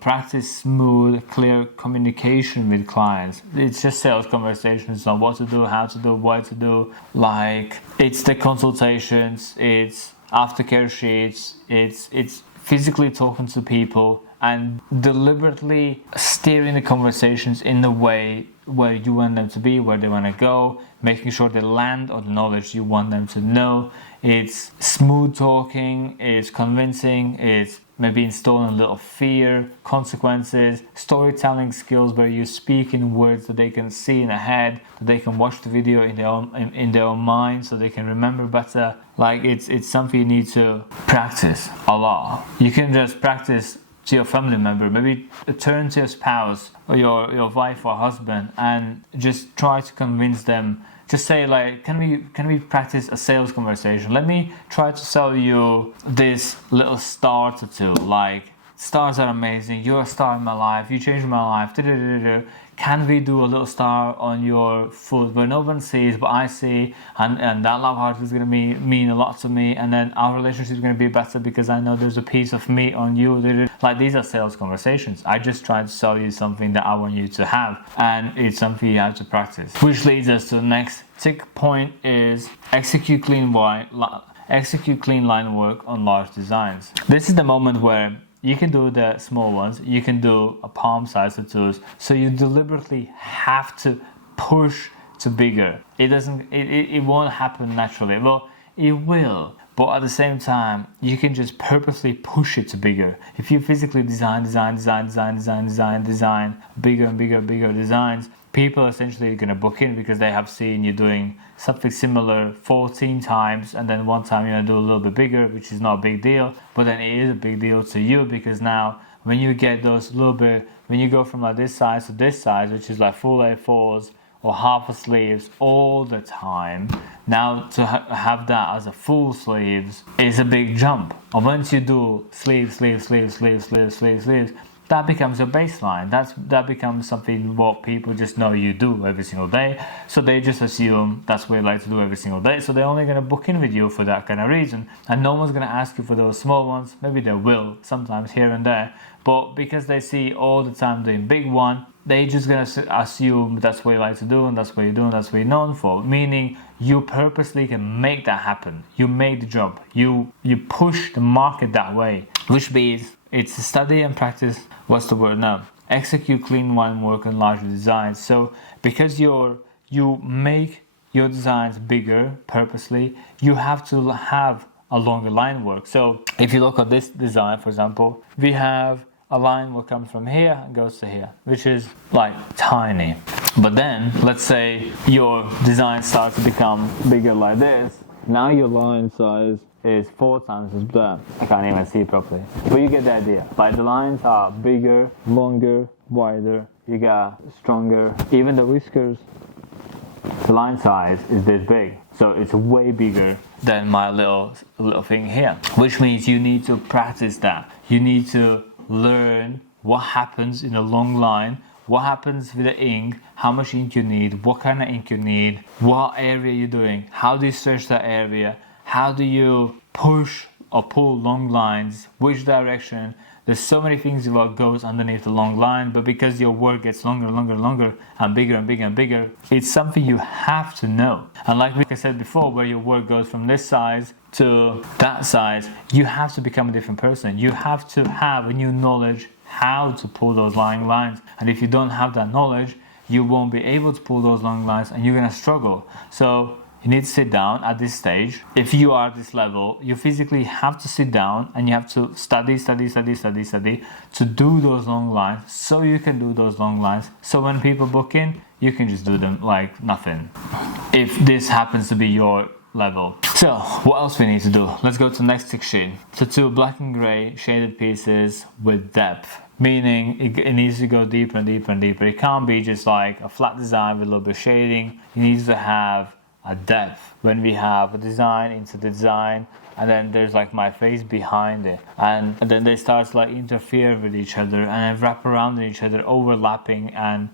practice smooth, clear communication with clients. It's just sales conversations on what to do, how to do, what to do. Like, it's the consultations, it's aftercare sheets, it's physically talking to people and deliberately steering the conversations in the way where you want them to be, where they want to go, making sure they land on the knowledge you want them to know. It's smooth talking, it's convincing, it's maybe installing a little fear, consequences, storytelling skills where you speak in words that they can see in their head, that they can watch the video in their own mind, so they can remember better. Like it's something you need to practice a lot. You can just practice to your family member, maybe turn to your spouse or your wife or husband and just try to convince them. Just say like, can we practice a sales conversation? Let me try to sell you this little start or two. Like, stars are amazing. You're a star in my life. You changed my life. Can we do a little star on your foot where no one sees but I see, and that love heart is going to mean a lot to me, and then our relationship is going to be better because I know there's a piece of me on you. Like, these are sales conversations. I just try to sell you something that I want you to have, and it's something you have to practice. Which leads us to the next tick point is execute clean line work on large designs. This is the moment where you can do the small ones, you can do a palm size tattoos, so you deliberately have to push to bigger. It won't happen naturally. Well, it will, but at the same time, you can just purposely push it to bigger. If you physically design bigger and bigger designs, people essentially are going to book in because they have seen you doing something similar 14 times, and then one time you're going to do a little bit bigger, which is not a big deal, but then it is a big deal to you because now when you get those little bit, when you go from like this size to this size, which is like full A4s or half a sleeves all the time, now to have that as a full sleeves is a big jump. And once you do sleeves, that becomes your baseline. That becomes something what people just know you do every single day. So they just assume that's what you like to do every single day. So they're only going to book in with you for that kind of reason. And no one's going to ask you for those small ones. Maybe they will, sometimes here and there. But because they see all the time doing big one, they just going to assume that's what you like to do and that's what you're doing, that's what you're known for. Meaning you purposely can make that happen. You make the job. You push the market that way. Which means it's study and practice. What's the word now? Execute clean line work on larger designs. So because you make your designs bigger purposely, you have to have a longer line work. So if you look at this design, for example, we have a line will come from here and goes to here, which is like tiny. But then let's say your design starts to become bigger like this. Now your line size is 4 times as that. I can't even see properly, but you get the idea. Like the lines are bigger, longer, wider. You got stronger. Even the whiskers, the line size is this big, so it's way bigger than my little thing here. Which means you need to practice that. You need to learn what happens in a long line. What happens with the ink, how much ink you need, what kind of ink you need, what area you're doing, how do you stretch that area, how do you push or pull long lines, which direction. There's so many things what goes underneath the long line, but because your work gets longer and bigger, it's something you have to know. And like I said before, where your work goes from this size to that size, you have to become a different person. You have to have a new knowledge how to pull those long lines. And if you don't have that knowledge, you won't be able to pull those long lines and you're going to struggle. So you need to sit down at this stage. If you are at this level, you physically have to sit down and you have to study to do those long lines, so you can do those long lines. So when people book in, you can just do them like nothing. If this happens to be your level. So what else we need to do? Let's go to the next tick sheet. So 2 black and grey shaded pieces with depth. Meaning it needs to go deeper and deeper. It can't be just like a flat design with a little bit of shading. It needs to have a depth. When we have a design into the design, and then there's like my face behind it, and then they start to like interfere with each other and then wrap around each other, overlapping and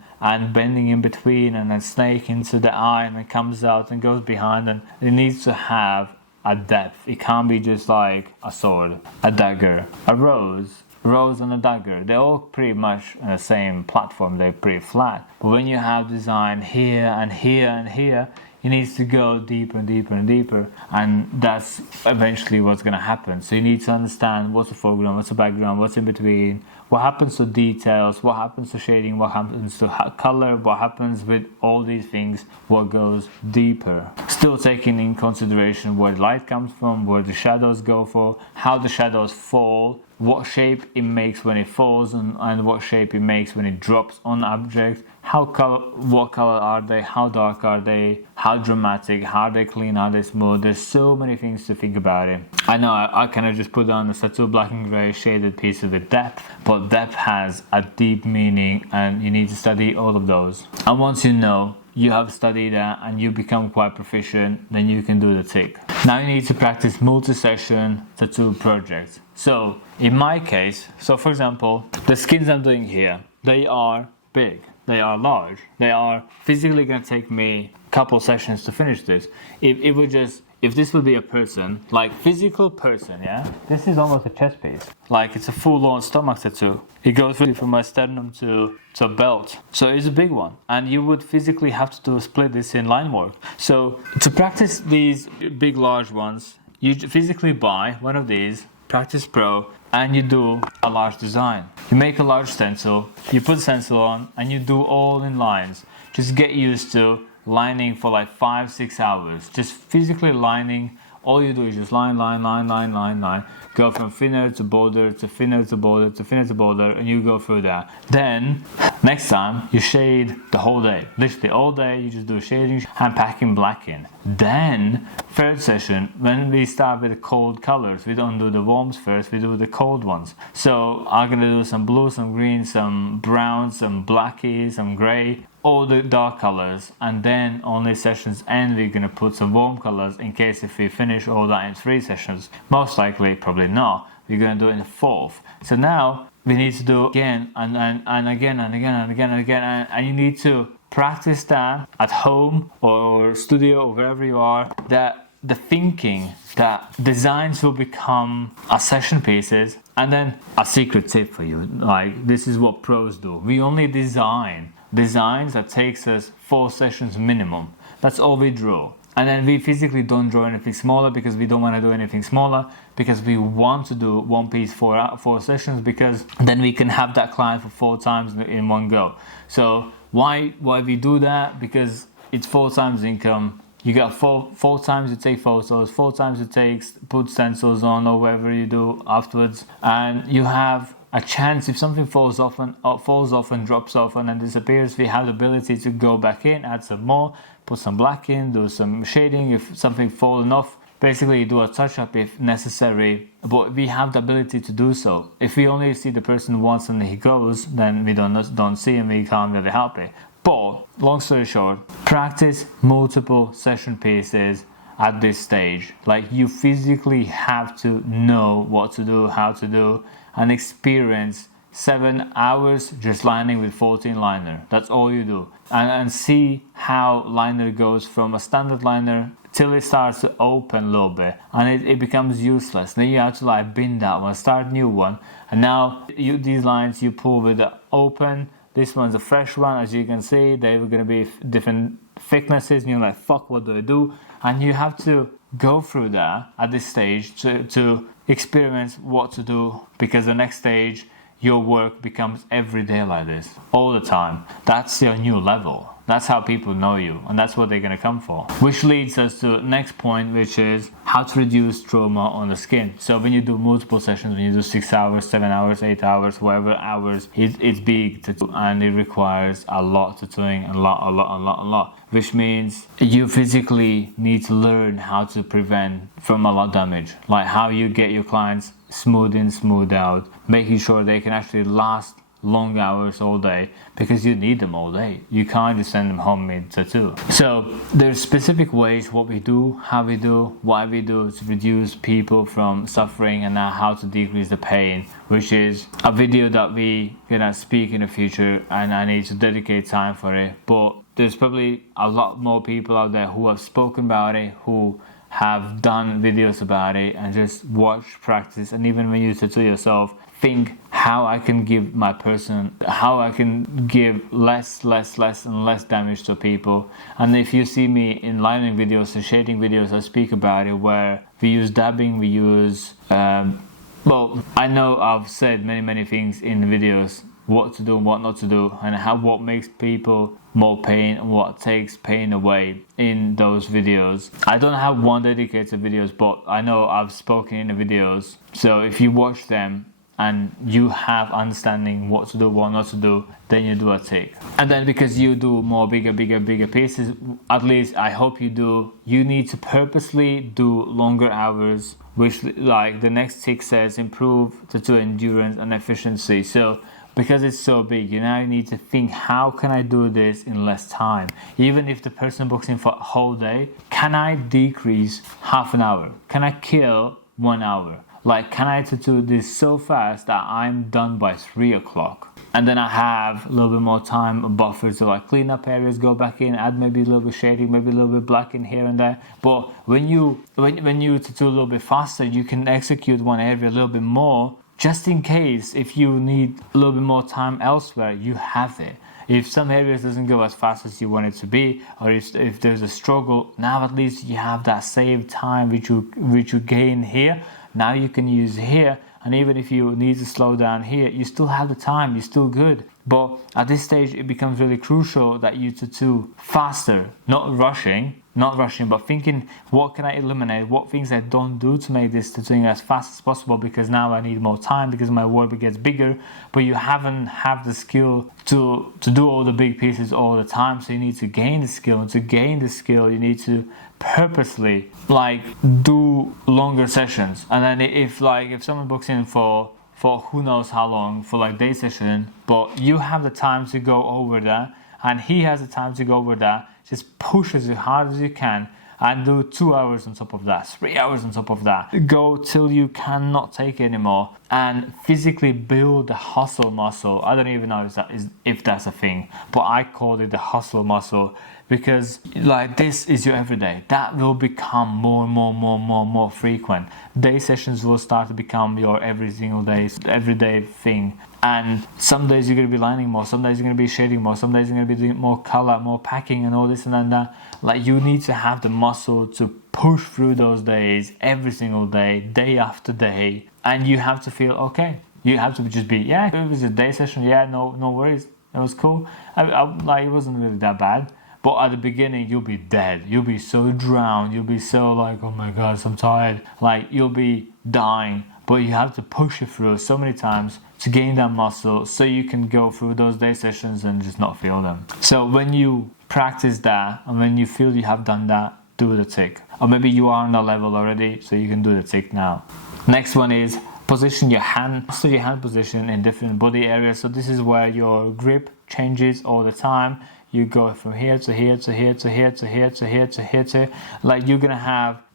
bending in between, and then snake into the eye and then comes out and goes behind, and it needs to have a depth. It can't be just like a sword, a dagger, a rose and a dagger. They're all pretty much on the same platform. They're pretty flat. But when you have design here and here and here, It needs to go deeper and deeper and deeper, and that's eventually what's going to happen. So you need to understand what's the foreground, what's the background, what's in between, what happens to details, what happens to shading, what happens to color, what happens with all these things, what goes deeper. Still taking in consideration where the light comes from, where the shadows go for, how the shadows fall, what shape it makes when it falls, and what shape it makes when it drops on object, what color are they, how dark are they, how dramatic, how are they clean, are they smooth. There's so many things to think about it. I know I kind of just put on a tattoo black and grey shaded piece with depth, but depth has a deep meaning and you need to study all of those. And once you know, you have studied that and you become quite proficient, then you can do the tick. Now you need to practice multi-session tattoo projects. So in my case, so for example, the skins I'm doing here, they are big, they are large, they are physically going to take me a couple sessions to finish this. If this would be a person, like physical person, yeah, this is almost a chest piece. Like it's a full-on stomach tattoo. It goes really from my sternum to a belt. So it's a big one. And you would physically have to do a split this in line work. So to practice these big, large ones, you physically buy one of these, Practice Pro, and you do a large design. You make a large stencil, you put the stencil on, and you do all in lines. Just get used to lining for like 5-6 hours. Just physically lining. All you do is just line. Go from thinner to bolder to thinner to bolder to thinner to bolder, and you go through that. Then next time you shade the whole day, literally all day. You just do shading and packing black in. Then third session, when we start with the cold colors, we don't do the warms first. We do the cold ones. So I'm gonna do some blue, some green, some brown, some blacky, some gray, all the dark colors, and then only sessions end we're gonna put some warm colors in case if we finish all that in 3 sessions. Most likely, probably not. We're gonna do it in the 4th. So now we need to do again and again and again and again and again, and you need to practice that at home or studio or wherever you are. That the thinking that designs will become a session pieces. And then a secret tip for you, like this is what pros do. We only designs that takes us 4 sessions minimum. That's all we draw. And then we physically don't draw anything smaller because we don't want to do anything smaller, because we want to do one piece 4 sessions, because then we can have that client for 4 times in one go. So why we do that? Because it's 4 times income. You got four times you take photos, 4 times it takes put stencils on or whatever you do afterwards, and you have a chance if something falls off and drops off and then disappears, we have the ability to go back in, add some more, put some black in, do some shading if something fallen off. Basically do a touch up if necessary, but we have the ability to do so. If we only see the person once and he goes, then we don't see him, we can't really help it. But long story short, practice multiple session pieces at this stage. Like you physically have to know what to do, how to do, and experience 7 hours just lining with 14 liner. That's all you do. And see how liner goes from a standard liner till it starts to open a little bit and it becomes useless. Then you have to like bin that one, start new one. And now these lines you pull with the open. This one's a fresh one, as you can see. They're going to be different thicknesses, and you're like, fuck, what do I do? And you have to go through that at this stage to experiment what to do, because the next stage, your work becomes every day like this, all the time. That's your new level. That's how people know you, and that's what they're going to come for. Which leads us to the next point, which is how to reduce trauma on the skin. So when you do multiple sessions, when you do 6 hours, 7 hours, 8 hours, whatever hours, it's big to do, and it requires a lot tattooing, a lot. Which means you physically need to learn how to prevent from a lot of damage. Like how you get your clients smooth in, smooth out, making sure they can actually last long hours all day, because you need them all day. You can't just send them home mid tattoo. So there's specific ways what we do, how we do, why we do to reduce people from suffering, and now how to decrease the pain, which is a video that we gonna speak in the future, and I need to dedicate time for it. But there's probably a lot more people out there who have spoken about it, who have done videos about it, and just watch, practice, and even when you tattoo yourself, think how I can give my person, how I can give less and less damage to people. And if you see me in lining videos and shading videos, I speak about it where we use dabbing, we use well, I know I've said many things in the videos, what to do and what not to do, and what makes people more pain and what takes pain away in those videos. I don't have one dedicated videos, but I know I've spoken in the videos. So if you watch them and you have understanding what to do, what not to do, then you do a tick. And then because you do more bigger pieces, at least I hope you do, you need to purposely do longer hours, which like the next tick says, improve tattoo endurance and efficiency. So because it's so big, you now need to think, how can I do this in less time? Even if the person books in for a whole day, can I decrease half an hour? Can I kill 1 hour? Like, can I tattoo this so fast that I'm done by 3 o'clock? And then I have a little bit more time, a buffer to like clean up areas, go back in, add maybe a little bit shading, maybe a little bit black in here and there. But when you tattoo a little bit faster, you can execute one area a little bit more, just in case if you need a little bit more time elsewhere, you have it. If some areas doesn't go as fast as you want it to be, or if there's a struggle, now at least you have that saved time which you gain here. Now you can use here, and even if you need to slow down here, you still have the time, you're still good. But at this stage, it becomes really crucial that you tattoo faster, not rushing, but thinking, what can I eliminate? What things I don't do to make this tattooing as fast as possible, because now I need more time, because my work gets bigger, but you haven't have the skill to do all the big pieces all the time. So you need to gain the skill, and to gain the skill, you need to purposely like do longer sessions. And then if someone books in for who knows how long, for like day session, but you have the time to go over that, and he has the time to go over that, just push as hard as you can and do 2 hours on top of that, 3 hours on top of that. Go till you cannot take it anymore, and physically build the hustle muscle. I don't even know if that's a thing, but I call it the hustle muscle, because like this is your everyday. That will become more frequent. Day sessions will start to become your every single day, everyday thing. And some days you're going to be lining more, some days you're going to be shading more, some days you're going to be doing more color, more packing and all this and then that. Like, you need to have the muscle to push through those days every single day, day after day. And you have to feel okay. You have to just be, yeah, it was a day session, yeah, no worries. It was cool. Like, it wasn't really that bad. But at the beginning, you'll be dead. You'll be so drowned. You'll be so like, oh my God, I'm tired. Like, you'll be dying. But you have to push it through so many times to gain that muscle, so you can go through those day sessions and just not feel them. So when you practice that, and when you feel you have done that, do the tick. Or maybe you are on that level already, so you can do the tick now. Next one is position your hand. So your hand position in different body areas. So this is where your grip changes all the time. You go from here to here to here to here to here to here to here to, like,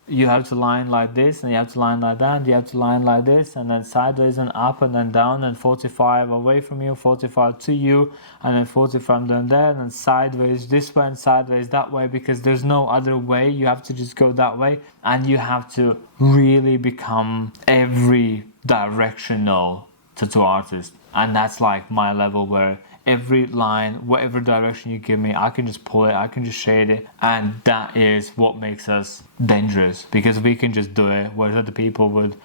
you have to line like this, and you have to line like that, and you have to line like this, and then sideways and up and then down, and 45 away from you, 45 to you, and then 45 down there, and then sideways this way and sideways that way, because there's no other way. You have to just go that way, and you have to really become every directional tattoo artist. And that's like my level, where every line, whatever direction you give me, I can just pull it, I can just shade it, and that is what makes us dangerous, because we can just do it, whereas other people would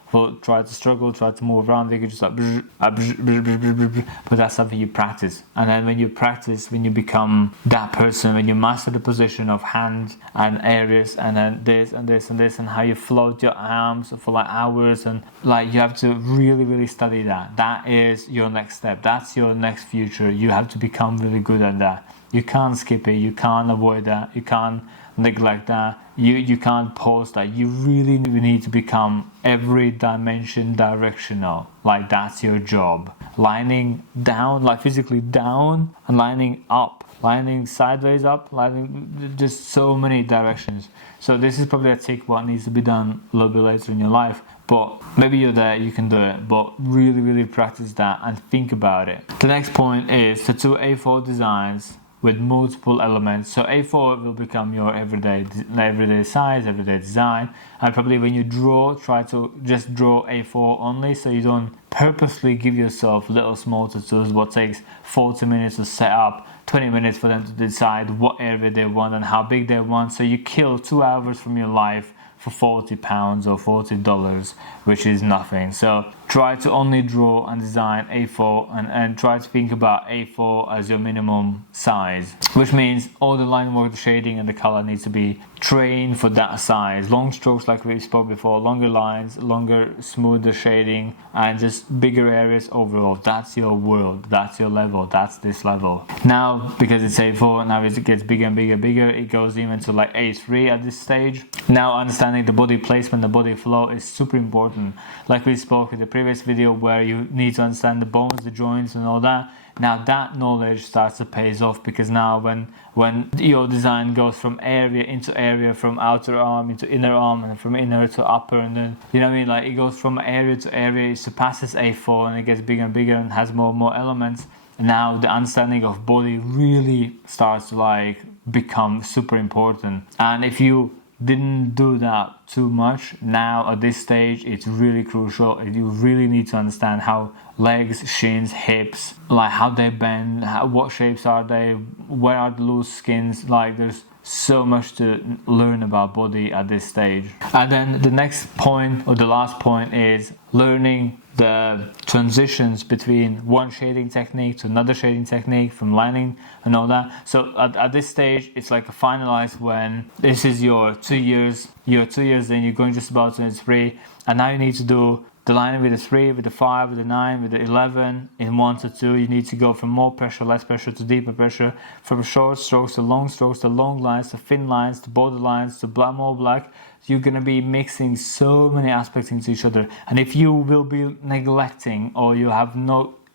try to struggle, try to move around. They could just like, but that's something you practice. And then when you practice, when you become that person, when you master the position of hands and areas, and then this and this and this, and how you float your arms for like hours, and like, you have to really study that. That is your next step. That's your next future. You have to become really good at that. You can't skip it. You can't avoid that. You can't neglect that. You can't pause that. You really need to become every dimension directional. Like, that's your job. Lining down, like physically down, and lining up, lining sideways up, lining just so many directions. So this is probably a tick what needs to be done a little bit later in your life. But maybe you're there, you can do it, but really practice that and think about it. The next point is tattoo A4 designs with multiple elements. So A4 will become your everyday size, everyday design. And probably when you draw, try to just draw A4 only, so you don't purposely give yourself little small tattoos what takes 40 minutes to set up, 20 minutes for them to decide what area they want and how big they want. So you kill 2 hours from your life for £40 or $40, which is nothing. So try to only draw and design A4 and try to think about A4 as your minimum size, which means all the line work, the shading and the color needs to be trained for that size. Long strokes like we spoke before, longer lines, longer, smoother shading, and just bigger areas overall. That's your world, that's your level, that's this level. Now, because it's A4, now as it gets bigger and bigger, it goes even to like A3 at this stage. Now understanding the body placement, the body flow is super important. Like we spoke in the previous video where you need to understand the bones, the joints and all that. Now that knowledge starts to pay off, because now when your design goes from area into area, from outer arm into inner arm, and from inner to upper, and then, you know what I mean, like it goes from area to area, it surpasses A4 and it gets bigger and bigger and has more and more elements. Now the understanding of body really starts to like become super important. And if you didn't do that too much, now at this stage it's really crucial. You really need to understand how legs, shins, hips, like how they bend, what shapes are they, where are the loose skins. Like there's so much to learn about body at this stage. And then the next point, or the last point, is learning the transitions between one shading technique to another shading technique, from lining and all that. So at this stage it's like a finalized, when this is your 2 years, then you're going just about to 3, and now you need to do the lining with the 3, with the 5, with the 9, with the 11 in 1 to 2. You need to go from more pressure, less pressure to deeper pressure, from short strokes to long lines to thin lines to border lines to more black. You're going to be mixing so many aspects into each other. And if you will be neglecting, or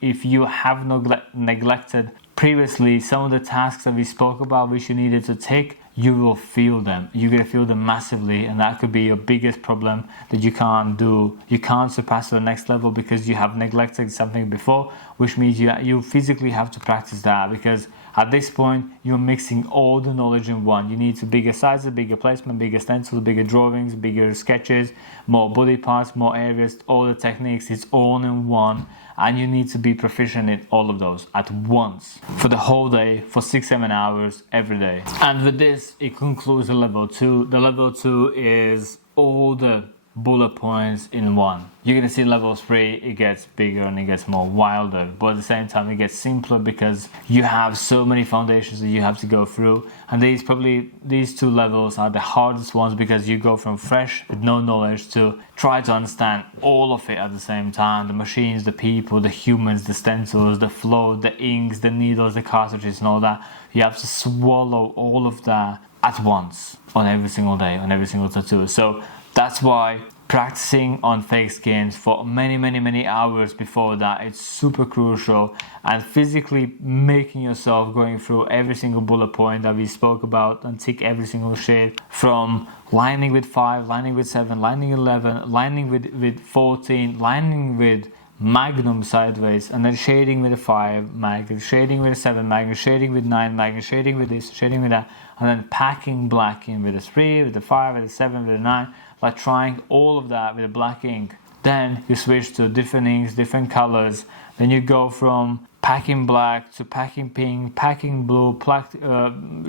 if you have neglected previously some of the tasks that we spoke about which you needed to take, you will feel them. You're going to feel them massively, and that could be your biggest problem that you can't do. You can't surpass to the next level because you have neglected something before, which means you physically have to practice that, because at this point you're mixing all the knowledge in one. You need bigger sizes, bigger placement, bigger stencils, bigger drawings, bigger sketches, more body parts, more areas, all the techniques. It's all in one, and you need to be proficient in all of those at once for the whole day, for 6-7 hours every day. And with this it concludes the level 2. The level 2 is all the bullet points in one. You're gonna see level 3, it gets bigger and it gets more wilder, but at the same time it gets simpler because you have so many foundations that you have to go through. And these 2 levels are the hardest ones, because you go from fresh with no knowledge to try to understand all of it at the same time: the machines, the people, the humans, the stencils, the flow, the inks, the needles, the cartridges and all that. You have to swallow all of that at once on every single day, on every single tattoo. So that's why practicing on fake skins for many hours before that, it's super crucial. And physically making yourself going through every single bullet point that we spoke about and tick every single shade, from lining with 5, lining with 7, lining 11, lining with 14, lining with magnum sideways, and then shading with a 5 magnum, shading with a 7 magnum, shading with 9 magnum, shading with this, shading with that, and then packing black in with a 3, with a 5, with a 7, with a 9, like trying all of that with a black ink. Then you switch to different inks, different colors. Then you go from packing black to packing pink, packing blue,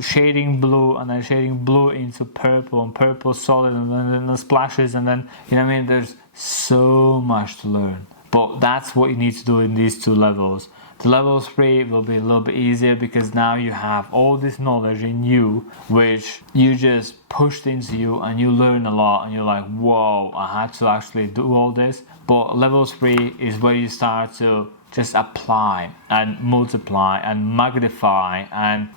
shading blue, and then shading blue into purple, and purple solid, and then the splashes, and then, you know what I mean, there's so much to learn. But that's what you need to do in these 2 levels. The level 3 will be a little bit easier, because now you have all this knowledge in you which you just pushed into you, and you learn a lot, and you're like, whoa, I had to actually do all this. But level 3 is where you start to just apply and multiply and magnify, and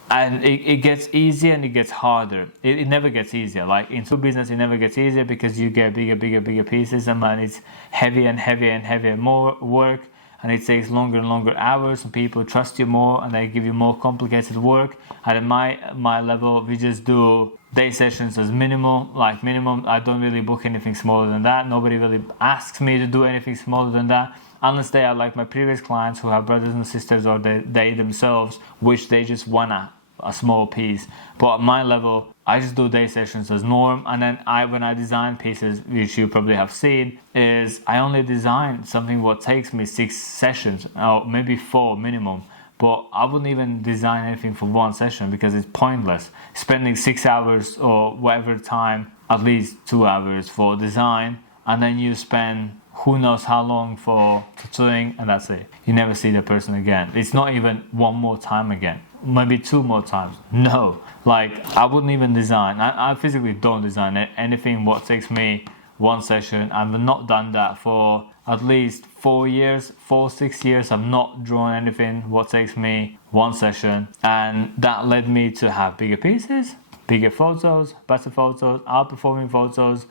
it gets easier and it gets harder. It never gets easier. Like in business, it never gets easier, because you get bigger pieces, and then it's heavier and heavier, more work, and it takes longer and longer hours, and people trust you more, and they give you more complicated work. And at my level, we just do day sessions as minimum. I don't really book anything smaller than that. Nobody really asks me to do anything smaller than that, unless they are like my previous clients who have brothers and sisters, or they themselves, which they just wanna a small piece. But at my level, I just do day sessions as norm, and then when I design pieces, which you probably have seen, is I only design something what takes me 6 sessions or maybe 4 minimum. But I wouldn't even design anything for 1 session because it's pointless. Spending 6 hours or whatever time, at least 2 hours for design, and then you spend who knows how long for tattooing, and that's it. You never see the person again. It's not even 1 more time again. Maybe 2 more times. No. Like, I wouldn't even design. I physically don't design anything what takes me 1 session. I've not done that for at least 6 years. I've not drawn anything what takes me 1 session. And that led me to have bigger pieces, bigger photos, better photos, outperforming photos,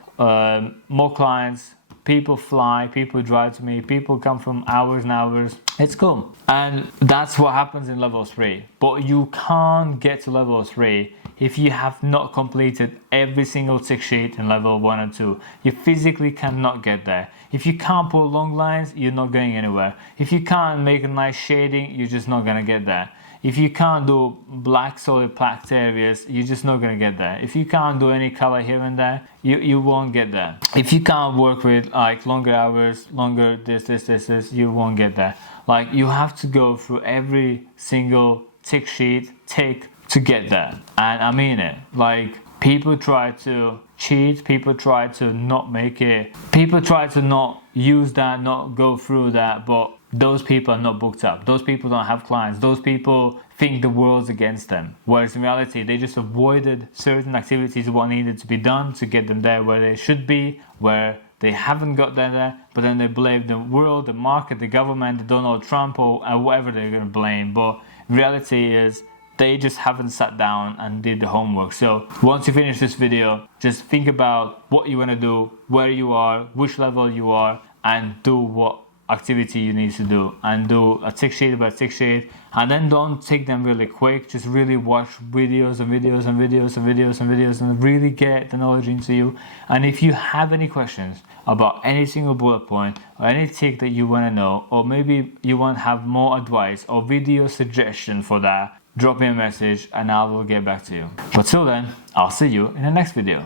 more clients. People fly, people drive to me, people come from hours and hours. It's cool. And that's what happens in level 3. But you can't get to level 3 if you have not completed every single tick sheet in level 1 and 2. You physically cannot get there. If you can't put long lines, you're not going anywhere. If you can't make a nice shading, you're just not gonna get there. If you can't do black solid packed areas, you're just not gonna get there. If you can't do any color here and there, you won't get there. If you can't work with like longer hours, longer this, you won't get there. Like, you have to go through every single tick sheet, to get there. And I mean it. Like, people try to cheat, people try to not make it, people try to not use that, not go through that, but those people are not booked up. Those people don't have clients. Those people think the world's against them. Whereas in reality, they just avoided certain activities what needed to be done to get them there where they should be, where they haven't got them there, but then they blame the world, the market, the government, Donald Trump, or whatever they're going to blame. But reality is, they just haven't sat down and did the homework. So once you finish this video, just think about what you want to do, where you are, which level you are, and do what activity you need to do, and do a tick sheet by tick sheet. And then don't take them really quick, just really watch videos and videos and videos and videos and videos and really get the knowledge into you. And if you have any questions about any single bullet point or any tick that you want to know, or maybe you want to have more advice or video suggestion for that, drop me a message and I will get back to you. But till then, I'll see you in the next video.